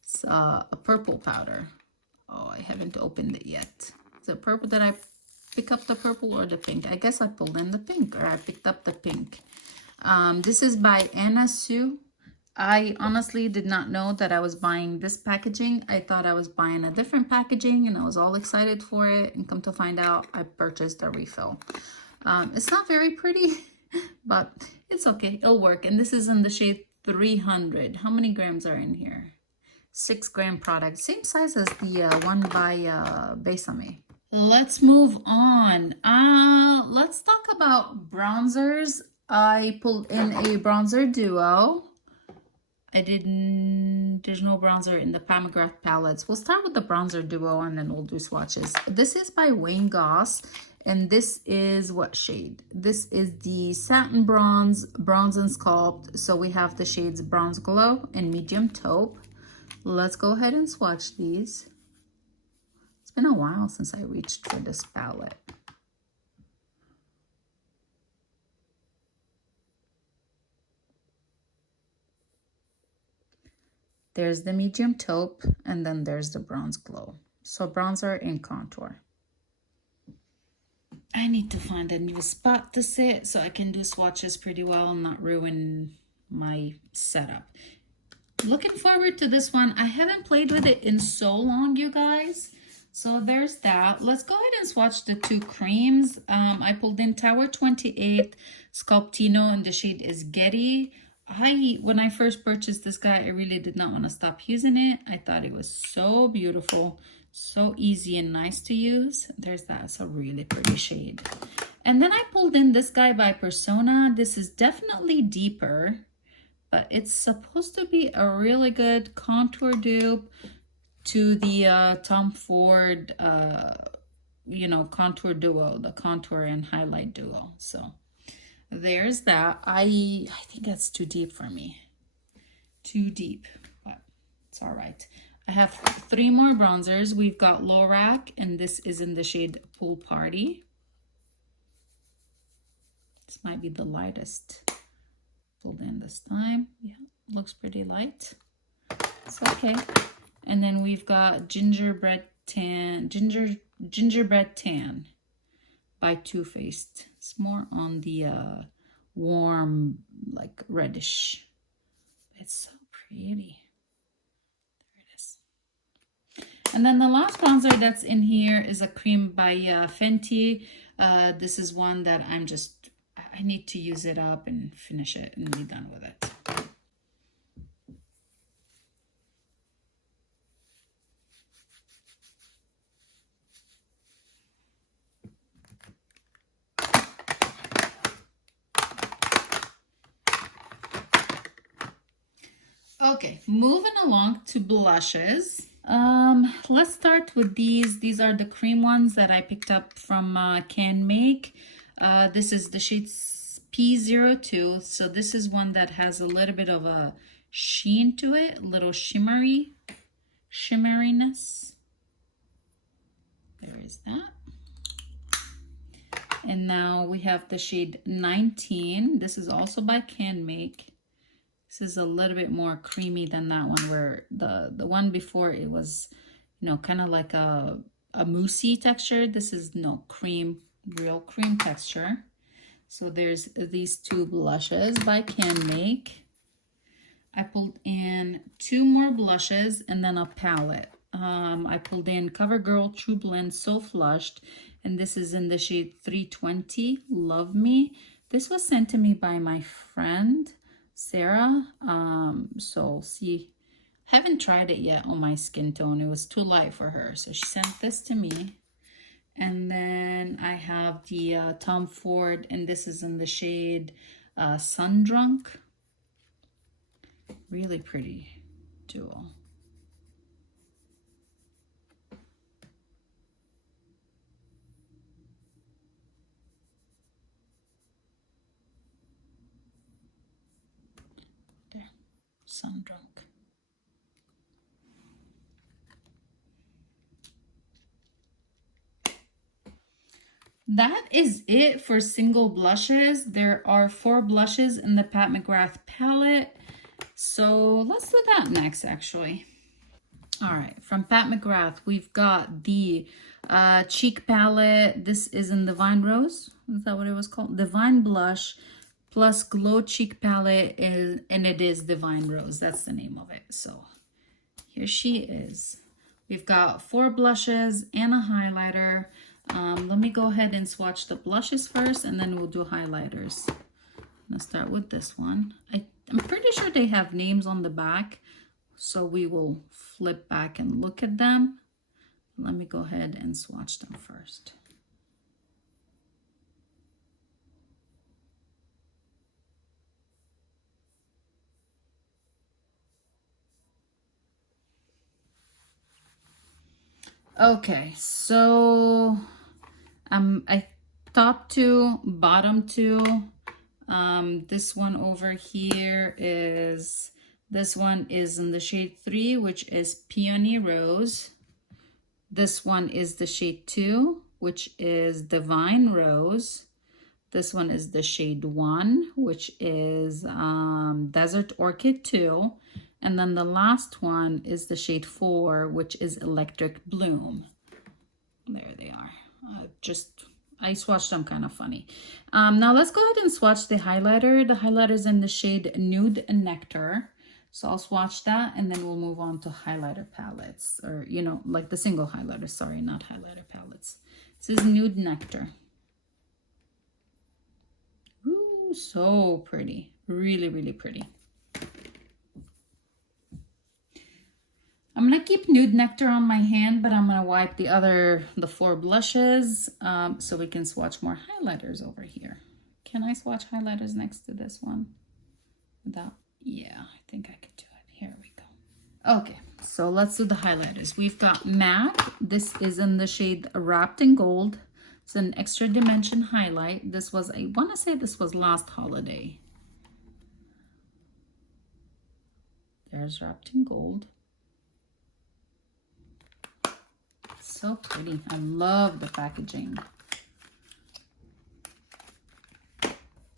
It's a purple powder. Oh, I haven't opened it yet. Is it purple? Did I pick up the purple or the pink? I guess I pulled in the pink, or I picked up the pink. This is by Anna Sue. I honestly did not know that I was buying this packaging. I thought I was buying a different packaging and I was all excited for it, and come to find out I purchased a refill. It's not very pretty, but it's okay, it'll work. And this is in the shade 300. How many grams are in here? 6 gram product, same size as the one by Besame. Let's move on. Let's talk about bronzers. I pulled in a bronzer duo. There's no bronzer in the Pomegranate palettes. We'll start with the bronzer duo and then we'll do swatches. This is by Wayne Goss, and this is what shade? This is the Satin Bronze, Bronze and Sculpt. So we have the shades Bronze Glow and Medium Taupe. Let's go ahead and swatch these. It's been a while since I reached for this palette. There's the Medium Taupe, and then there's the Bronze Glow. So bronzer and contour. I need to find a new spot to sit so I can do swatches pretty well and not ruin my setup. Looking forward to this one. I haven't played with it in so long, you guys. So there's that. Let's go ahead and swatch the 2 creams. I pulled in Tower 28 Sculptino, and the shade is Getty. When I first purchased this guy, I really did not want to stop using it. I thought it was so beautiful, so easy and nice to use. There's that. It's a really pretty shade. And then I pulled in this guy by Persona. This is definitely deeper, but it's supposed to be a really good contour dupe to the Tom Ford, contour duo, the contour and highlight duo. So there's that. I think that's too deep for me. Too deep, but it's all right. I have 3 more bronzers. We've got Lorac, and this is in the shade Pool Party. This might be the lightest pulled in this time. Yeah, looks pretty light. It's okay. And then we've got Gingerbread Tan by Too Faced. It's more on the warm, like reddish. It's so pretty. There it is. And then the last bronzer that's in here is a cream by Fenty. This is one that I need to use it up and finish it and be done with it. Okay, moving along to blushes. Let's start with these. These are the cream ones that I picked up from Can Make. This is the shade P02. So this is one that has a little bit of a sheen to it, a little shimmeriness. There is that. And now we have the shade 19. This is also by Can Make. This is a little bit more creamy than that one, where the one before it was, you know, kind of like a moussey texture. This is no cream, real cream texture. So there's these two blushes by Can Make. I pulled in 2 more blushes and then a palette. I pulled in CoverGirl True Blend So Flushed, and this is in the shade 320, Love Me. This was sent to me by my friend, Sarah. So see, haven't tried it yet on my skin tone. It was too light for her, so she sent this to me. And then I have the Tom Ford, and this is in the shade Sun Drunk. Really pretty jewel. There, Sun Drunk. That is it for single blushes. There are 4 blushes in the Pat McGrath palette. So let's do that next, actually. All right, from Pat McGrath, we've got the cheek palette. This is in Divine Rose. Is that what it was called? Divine Blush plus Glow Cheek palette, and it is Divine Rose. That's the name of it. So here she is. We've got 4 blushes and a highlighter. Let me go ahead and swatch the blushes first, and then we'll do highlighters. I'm gonna start with this one. I'm pretty sure they have names on the back, so we will flip back and look at them. Let me go ahead and swatch them first. Okay, so I top 2, bottom 2. This one over here is, this one is in the shade 3, which is Peony Rose. This one is the shade 2, which is Divine Rose. This one is the shade 1, which is Desert Orchid 2. And then the last one is the shade 4, which is Electric Bloom. There they are. I swatched them kind of funny. Now let's go ahead and swatch the highlighter. The highlighter is in the shade Nude Nectar. So I'll swatch that, and then we'll move on to highlighter palettes, or, you know, like the single highlighter. Sorry, not highlighter palettes. This is Nude Nectar. Ooh, so pretty. Really, really pretty. I'm going to keep Nude Nectar on my hand, but I'm going to wipe the 4 blushes so we can swatch more highlighters over here. Can I swatch highlighters next to this one? Without, yeah, I think I could do it. Here we go. Okay, so let's do the highlighters. We've got MAC. This is in the shade Wrapped in Gold. It's an extra dimension highlight. This was, I want to say this was last holiday. There's Wrapped in Gold. So pretty. I love the packaging.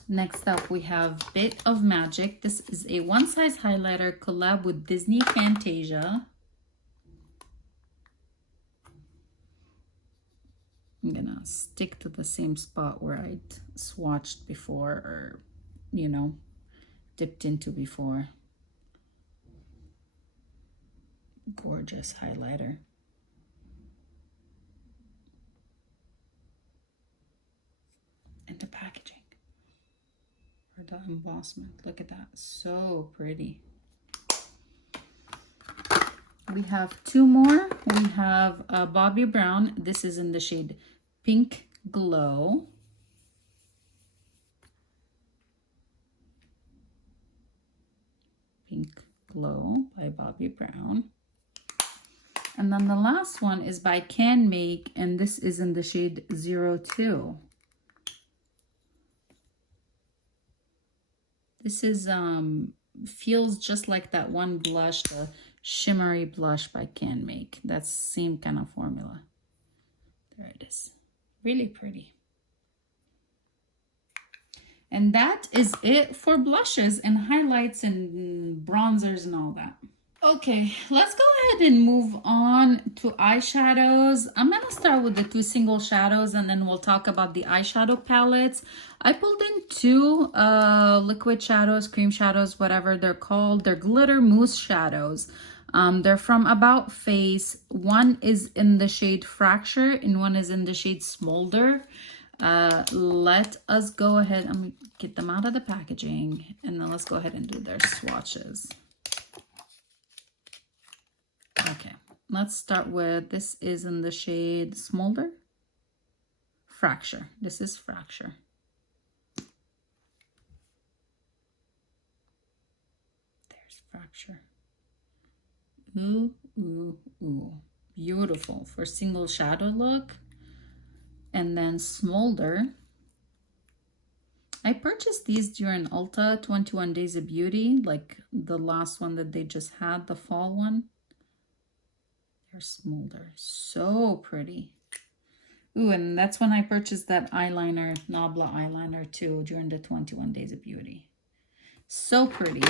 Next up, we have Bit of Magic. This is a one-size highlighter collab with Disney Fantasia. I'm gonna stick to the same spot where I swatched before, or, you know, dipped into before. Gorgeous highlighter. And the packaging, or the embossment, look at that, so pretty. We have 2 more. We have Bobbi Brown. This is in the shade Pink Glow. Pink Glow by Bobbi Brown. And then the last one is by Can Make, and this is in the shade 02. This is, feels just like that one blush, the shimmery blush by Can Make. That's same kind of formula. There it is. Really pretty. And that is it for blushes and highlights and bronzers and all that. Okay, let's go ahead and move on to eyeshadows. I'm going to start with the two single shadows and then we'll talk about the eyeshadow palettes. I pulled in two liquid shadows, cream shadows, whatever they're called. They're glitter mousse shadows. They're from About Face. One is in the shade Fracture and one is in the shade Smolder. Let us go ahead and get them out of the packaging and then let's go ahead and do their swatches. Okay, let's start with, this is in the shade Smolder. Fracture. This is Fracture. There's Fracture. Ooh, ooh, ooh. Beautiful for single shadow look. And then Smolder. I purchased these during Ulta 21 Days of Beauty, like the last one that they just had, the fall one. Smolder, so pretty. Ooh, and that's when I purchased that eyeliner, Nabla eyeliner too, during the 21 Days of Beauty. So pretty.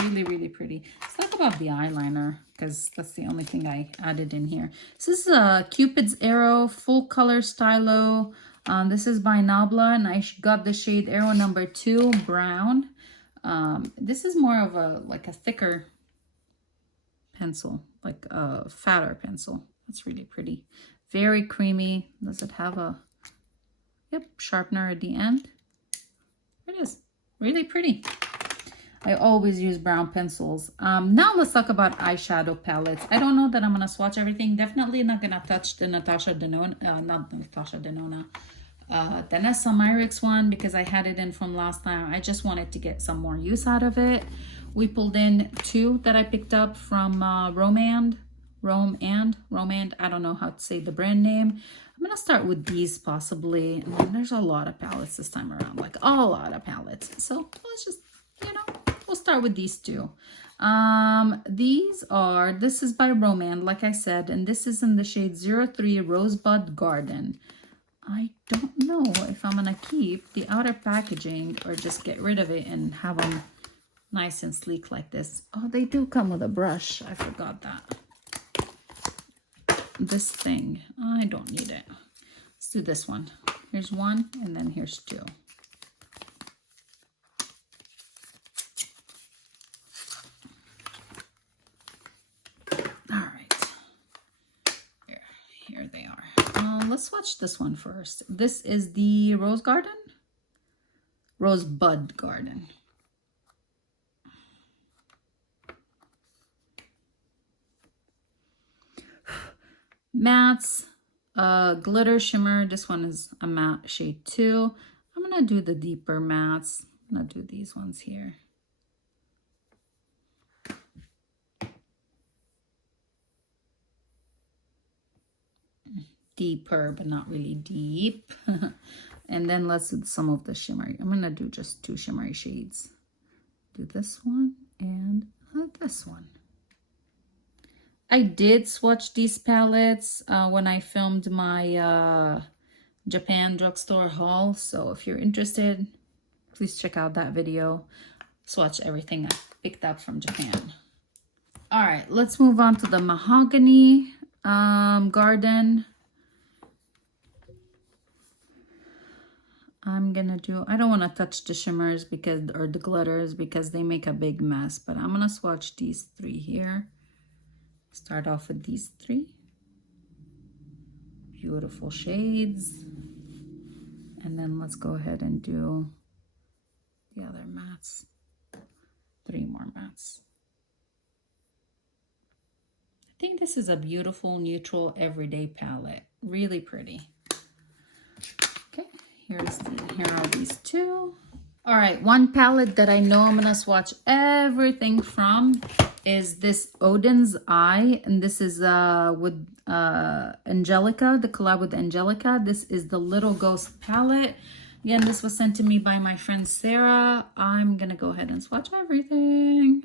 Really, really pretty. Let's talk about the eyeliner, because that's the only thing I added in here. This is a Cupid's Arrow full color stylo. This is by Nabla, and I got the shade Arrow number 2, brown. This is more of a, like a thicker pencil, like a fatter pencil. That's really pretty. Very creamy. Does it have a, yep, sharpener at the end? It is. Really pretty. I always use brown pencils. Now let's talk about eyeshadow palettes. I don't know that I'm going to swatch everything. Definitely not going to touch the Natasha Denona, the Nessa Myricks one because I had it in from last time. I just wanted to get some more use out of it. We pulled in two that I picked up from Romand. I don't know how to say the brand name. I'm going to start with these possibly. And then there's a lot of palettes this time around, like a lot of palettes. So let's just, you know, we'll start with these two. This is by Romand, like I said, and this is in the shade 03 Rosebud Garden. I don't know if I'm going to keep the outer packaging or just get rid of it and have them nice and sleek like this. Oh, they do come with a brush. I forgot that. This thing, I don't need it. Let's do this one. Here's one, and then here's two. All right. Here they are. Let's swatch this one first. This is the Rosebud Garden. Mattes, glitter shimmer. This one is a matte shade 2. I'm gonna do the deeper mattes. I'm gonna do these ones here. Deeper, but not really deep. And then let's do some of the shimmery. I'm gonna do just two shimmery shades. Do this one and this one. I did swatch these palettes when I filmed my Japan drugstore haul. So if you're interested, please check out that video. Swatch everything I picked up from Japan. All right, let's move on to the Mahogany Garden. I'm gonna do, I don't want to touch the shimmers because, or the glitters because they make a big mess, but I'm gonna swatch these three here. Start off with these three. Beautiful shades. And then let's go ahead and do the other mattes. 3 more mattes. I think this is a beautiful, neutral, everyday palette. Really pretty. Okay, here are these two. All right, one palette that I know I'm gonna swatch everything from is this Oden's Eye, and this is with Angelica, the collab with Angelica. This is the Little Ghost palette. Again, this was sent to me by my friend Sarah. I'm gonna go ahead and swatch everything.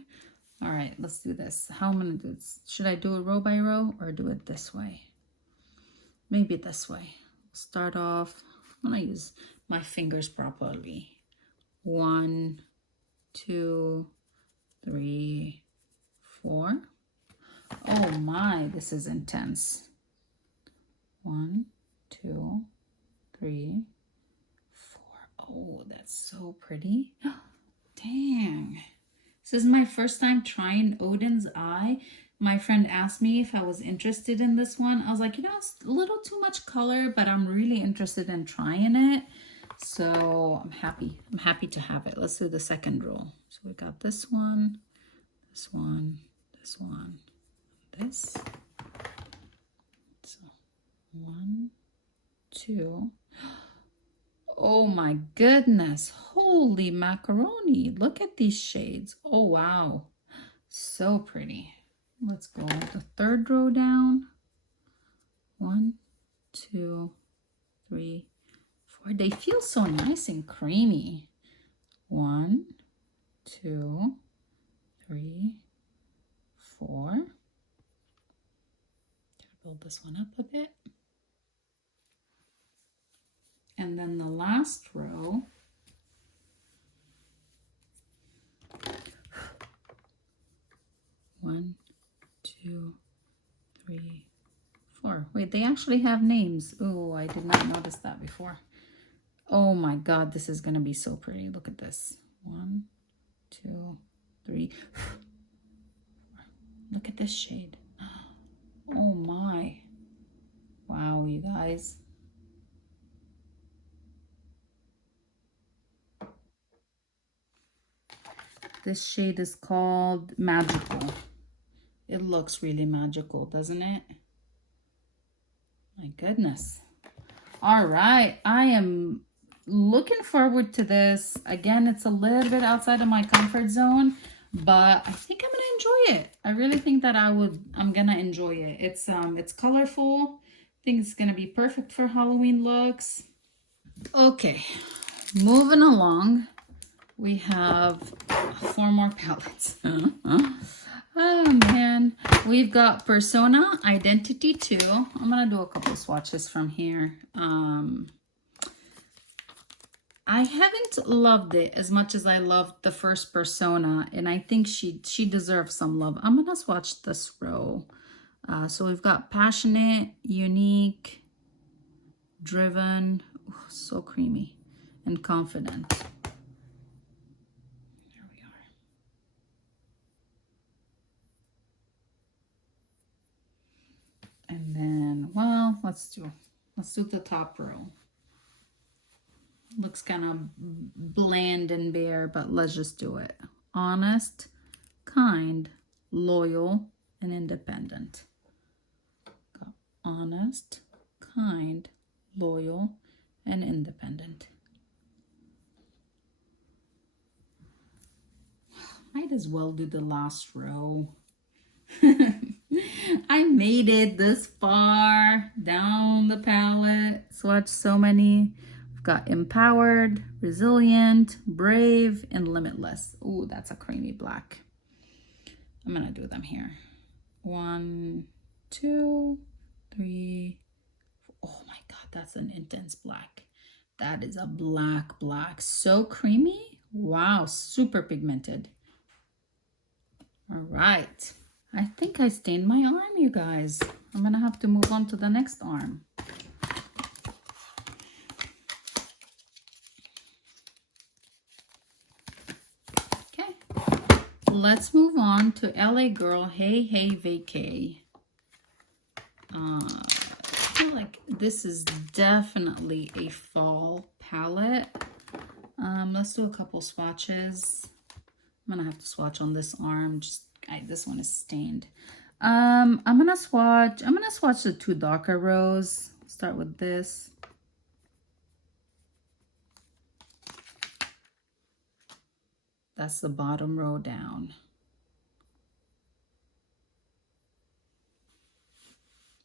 All right, let's do this. How am I gonna do this? Should I do it row by row or do it this way? Maybe this way. Start off, I'm gonna use my fingers properly. 1, 2, 3, 4. Oh my, this is intense. 1, 2, 3, 4. Oh, that's so pretty. Dang. This is my first time trying Oden's eye. My friend asked me if I was interested in this one. I was like, you know, it's a little too much color, but I'm really interested in trying it. So I'm happy. I'm happy to have it. Let's do the second roll. So we got this one, this one, this one, this. So 1, 2. Oh my goodness. Holy macaroni. Look at these shades. Oh wow. So pretty. Let's go the third row down. 1, 2, 3, 4. They feel so nice and creamy. 1, 2, 3, 4. Gotta build this one up a bit. And then the last row. 1, 2, 3, 4. Wait, they actually have names. Oh, I did not notice that before. Oh my God, this is gonna be so pretty. Look at this. 1, 2, 3, 4. Look at this shade. Oh my. Wow, you guys. This shade is called Magical. It looks really magical, doesn't it? My goodness. All right, I am looking forward to this. Again, it's a little bit outside of my comfort zone, but I think I'm gonna enjoy it. I really think that I'm gonna enjoy it. It's colorful. I think it's gonna be perfect for Halloween looks. Okay, moving along. We have 4 more palettes. Oh man, we've got Persona Identity 2. I'm gonna do a couple swatches from here. I haven't loved it as much as I loved the first Persona, and I think she deserves some love. I'm gonna swatch this row. So we've got Passionate, Unique, Driven, so creamy, and Confident. And then, well, let's do the top row. Looks kind of bland and bare, but let's just do it. Honest, kind, loyal, and independent. Got honest, kind, loyal, and independent. Might as well do the last row. I made it this far down the palette. Swatched so many. We've got Empowered, Resilient, Brave, and Limitless. Ooh, that's a creamy black. I'm gonna do them here. 1, 2, 3, 4. Oh my God, that's an intense black. That is a black. So creamy. Wow, super pigmented. All right. I think I stained my arm, you guys. I'm gonna have to move on to the next arm. Okay, let's move on to LA Girl Hey Hey Vacay. I feel like this is definitely a fall palette. Let's do a couple swatches. I'm gonna have to swatch on this arm. This one is stained. I'm gonna swatch the 2 darker rows. Start with this. That's the bottom row down.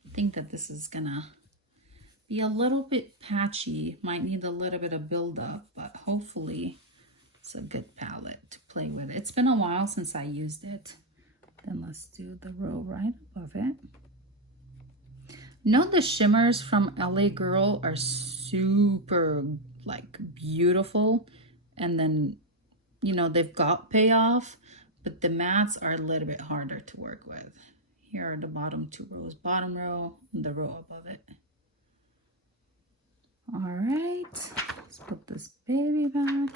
I think that this is gonna be a little bit patchy. Might need a little bit of buildup, but hopefully it's a good palette to play with. It's been a while since I used it. Then let's do the row right above it. Note the shimmers from LA Girl are super like beautiful, and then, you know, they've got payoff, but the mattes are a little bit harder to work with. Here are the bottom 2 rows, bottom row and the row above it. All right, let's put this baby back.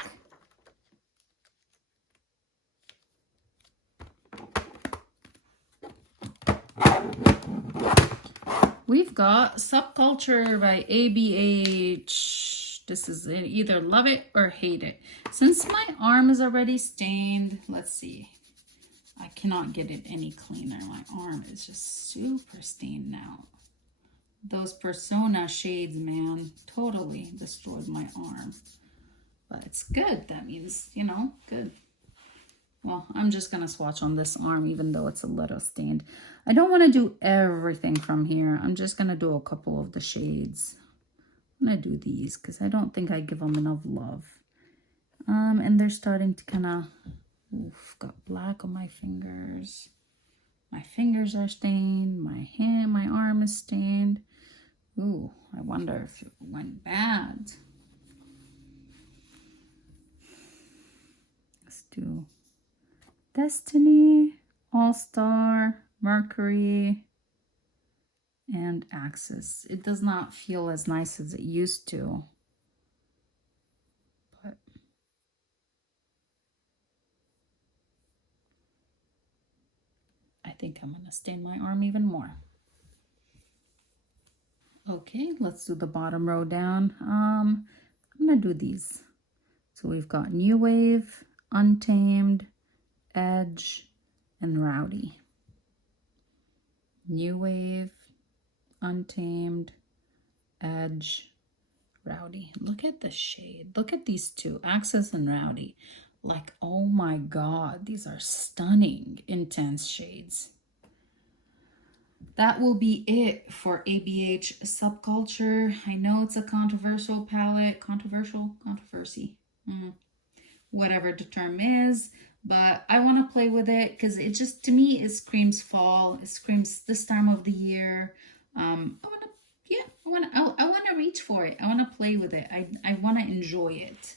We've got Subculture by ABH. This is either love it or hate it. Since my arm is already stained, let's see. I cannot get it any cleaner. My arm is just super stained now. Those Persona shades, man, totally destroyed my arm. But it's good. That means, you know, good. Well, I'm just going to swatch on this arm, even though it's a little stained. I don't want to do everything from here. I'm just going to do a couple of the shades. I'm going to do these because I don't think I give them enough love. And they're starting to kind of... Oof, got black on my fingers. My fingers are stained. My hand, my arm is stained. Ooh, I wonder if it went bad. Let's do Destiny, All-Star, Mercury, and Axis. It does not feel as nice as it used to. But I think I'm going to stain my arm even more. Okay, let's do the bottom row down. I'm going to do these. So we've got New Wave, Untamed, Edge, and Rowdy. New Wave, Untamed, Edge, Rowdy. Look at the shade. Look at these two, Axis and Rowdy. Like, oh my God, these are stunning, intense shades. That will be it for ABH Subculture. I know it's a controversial palette, controversy, whatever the term is, but I want to play with it because it just, to me, it screams fall. It screams this time of the year. I want to reach for it. I want to play with it. I want to enjoy it.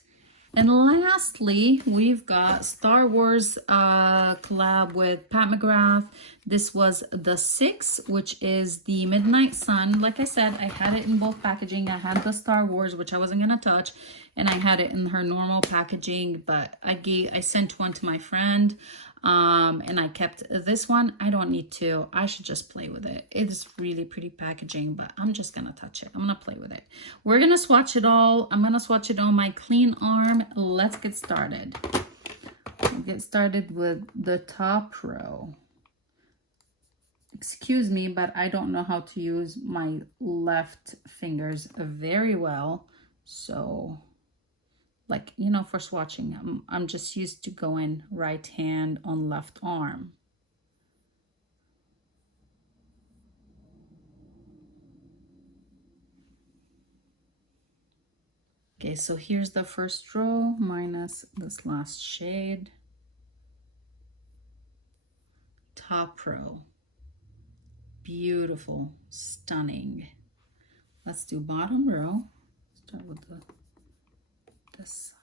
And lastly, we've got Star Wars collab with Pat McGrath. This was the 6, which is the Midnight Sun. Like I said, I had it in both packaging. I had the Star Wars, which I wasn't going to touch, and I had it in her normal packaging, but I sent one to my friend, and I kept this one. I don't need to. I should just play with it. It's really pretty packaging, but I'm just going to touch it. I'm going to play with it. We're going to swatch it all. I'm going to swatch it on my clean arm. Let's get started. We'll get started with the top row. Excuse me, but I don't know how to use my left fingers very well. So, like, you know, for swatching, I'm just used to going right hand on left arm. Okay, so here's the first row minus this last shade. Top row. Beautiful, stunning. Let's do bottom row. Start with this side.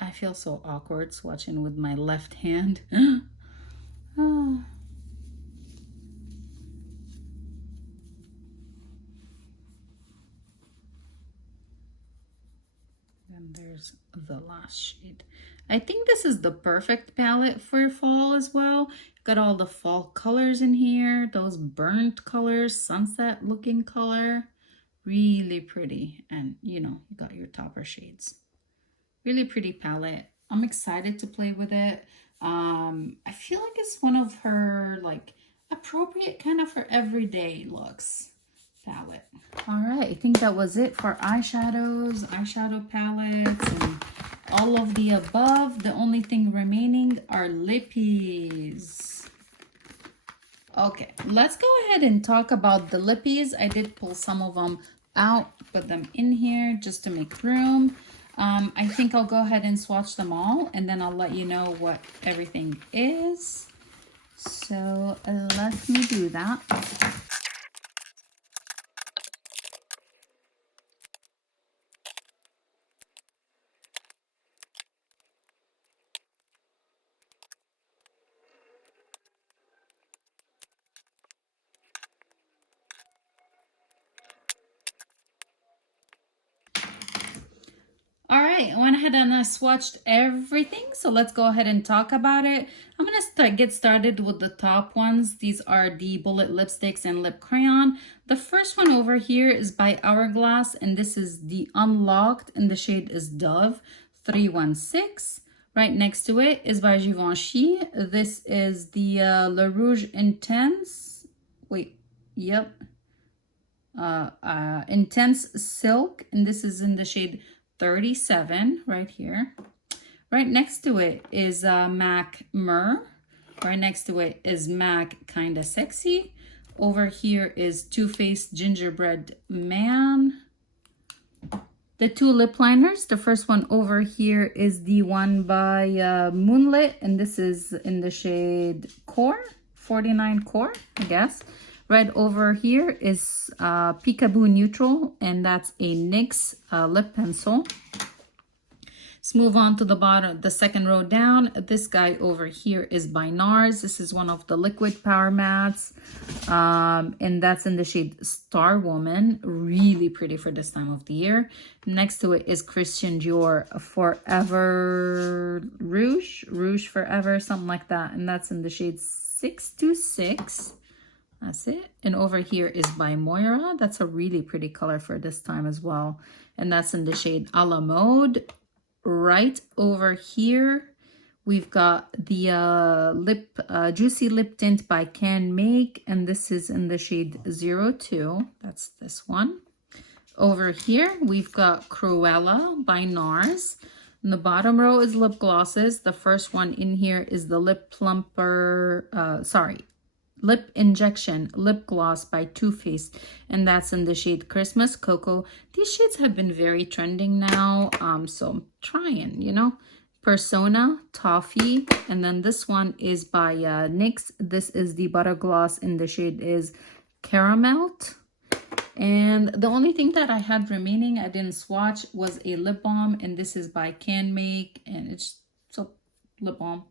I feel so awkward swatching with my left hand. Oh. And there's the last shade. I think this is the perfect palette for fall as well. Got all the fall colors in here, those burnt colors, sunset looking color, really pretty. And you know, you got your topper shades. Really pretty palette. I'm excited to play with it. I feel like it's one of her like appropriate kind of for everyday looks palette. All right, I think that was it for eyeshadows, eyeshadow palettes, and all of the above. The only thing remaining are lippies. Okay, let's go ahead and talk about the lippies. I did pull some of them out, put them in here just to make room. I think I'll go ahead and swatch them all, and then I'll let you know what everything is. So let me do that. All right, I went ahead and I swatched everything. So let's go ahead and talk about it. I'm going to get started with the top ones. These are the bullet lipsticks and lip crayon. The first one over here is by Hourglass, and this is the Unlocked, and the shade is Dove 316. Right next to it is by Givenchy. This is the Le Rouge Intense. Wait, yep. Intense Silk, and this is in the shade 37 right here. Right next to it is MAC Myrrh. Right next to it is MAC Kinda Sexy. Over here is Too Faced Gingerbread Man. The two lip liners, the first one over here is the one by Moonlit, and this is in the shade Core, 49 Core, I guess. Right over here is Peekaboo Neutral, and that's a NYX lip pencil. Let's move on to the bottom, the second row down. This guy over here is by NARS. This is one of the liquid power mattes, and that's in the shade Star Woman. Really pretty for this time of the year. Next to it is Christian Dior Forever Rouge Forever, something like that, and that's in the shade 626. That's it. And over here is by Moira. That's a really pretty color for this time as well. And that's in the shade A La Mode. Right over here, we've got the Juicy Lip Tint by Can Make. And this is in the shade 02. That's this one. Over here, we've got Cruella by NARS. In the bottom row is lip glosses. The first one in here is the Lip Plumper, Lip Injection Lip Gloss by Too Faced, and that's in the shade Christmas Cocoa. These shades have been very trending now, so I'm trying, you know. Persona, Toffee, and then this one is by NYX. This is the Butter Gloss, and the shade is Caramel. And the only thing that I had remaining, I didn't swatch, was a lip balm, and this is by Can Make, and it's so lip balm.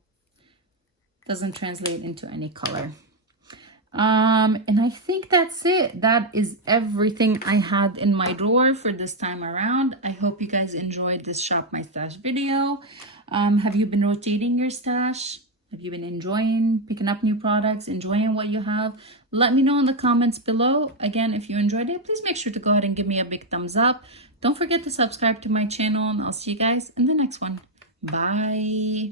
Doesn't translate into any color. And I think that's it. That is everything I had in my drawer for this time around. I hope you guys enjoyed this Shop My Stash video. Have you been rotating your stash? Have you been enjoying picking up new products, enjoying what you have? Let me know in the comments below. Again, if you enjoyed it, please make sure to go ahead and give me a big thumbs up. Don't forget to subscribe to my channel, and I'll see you guys in the next one. Bye.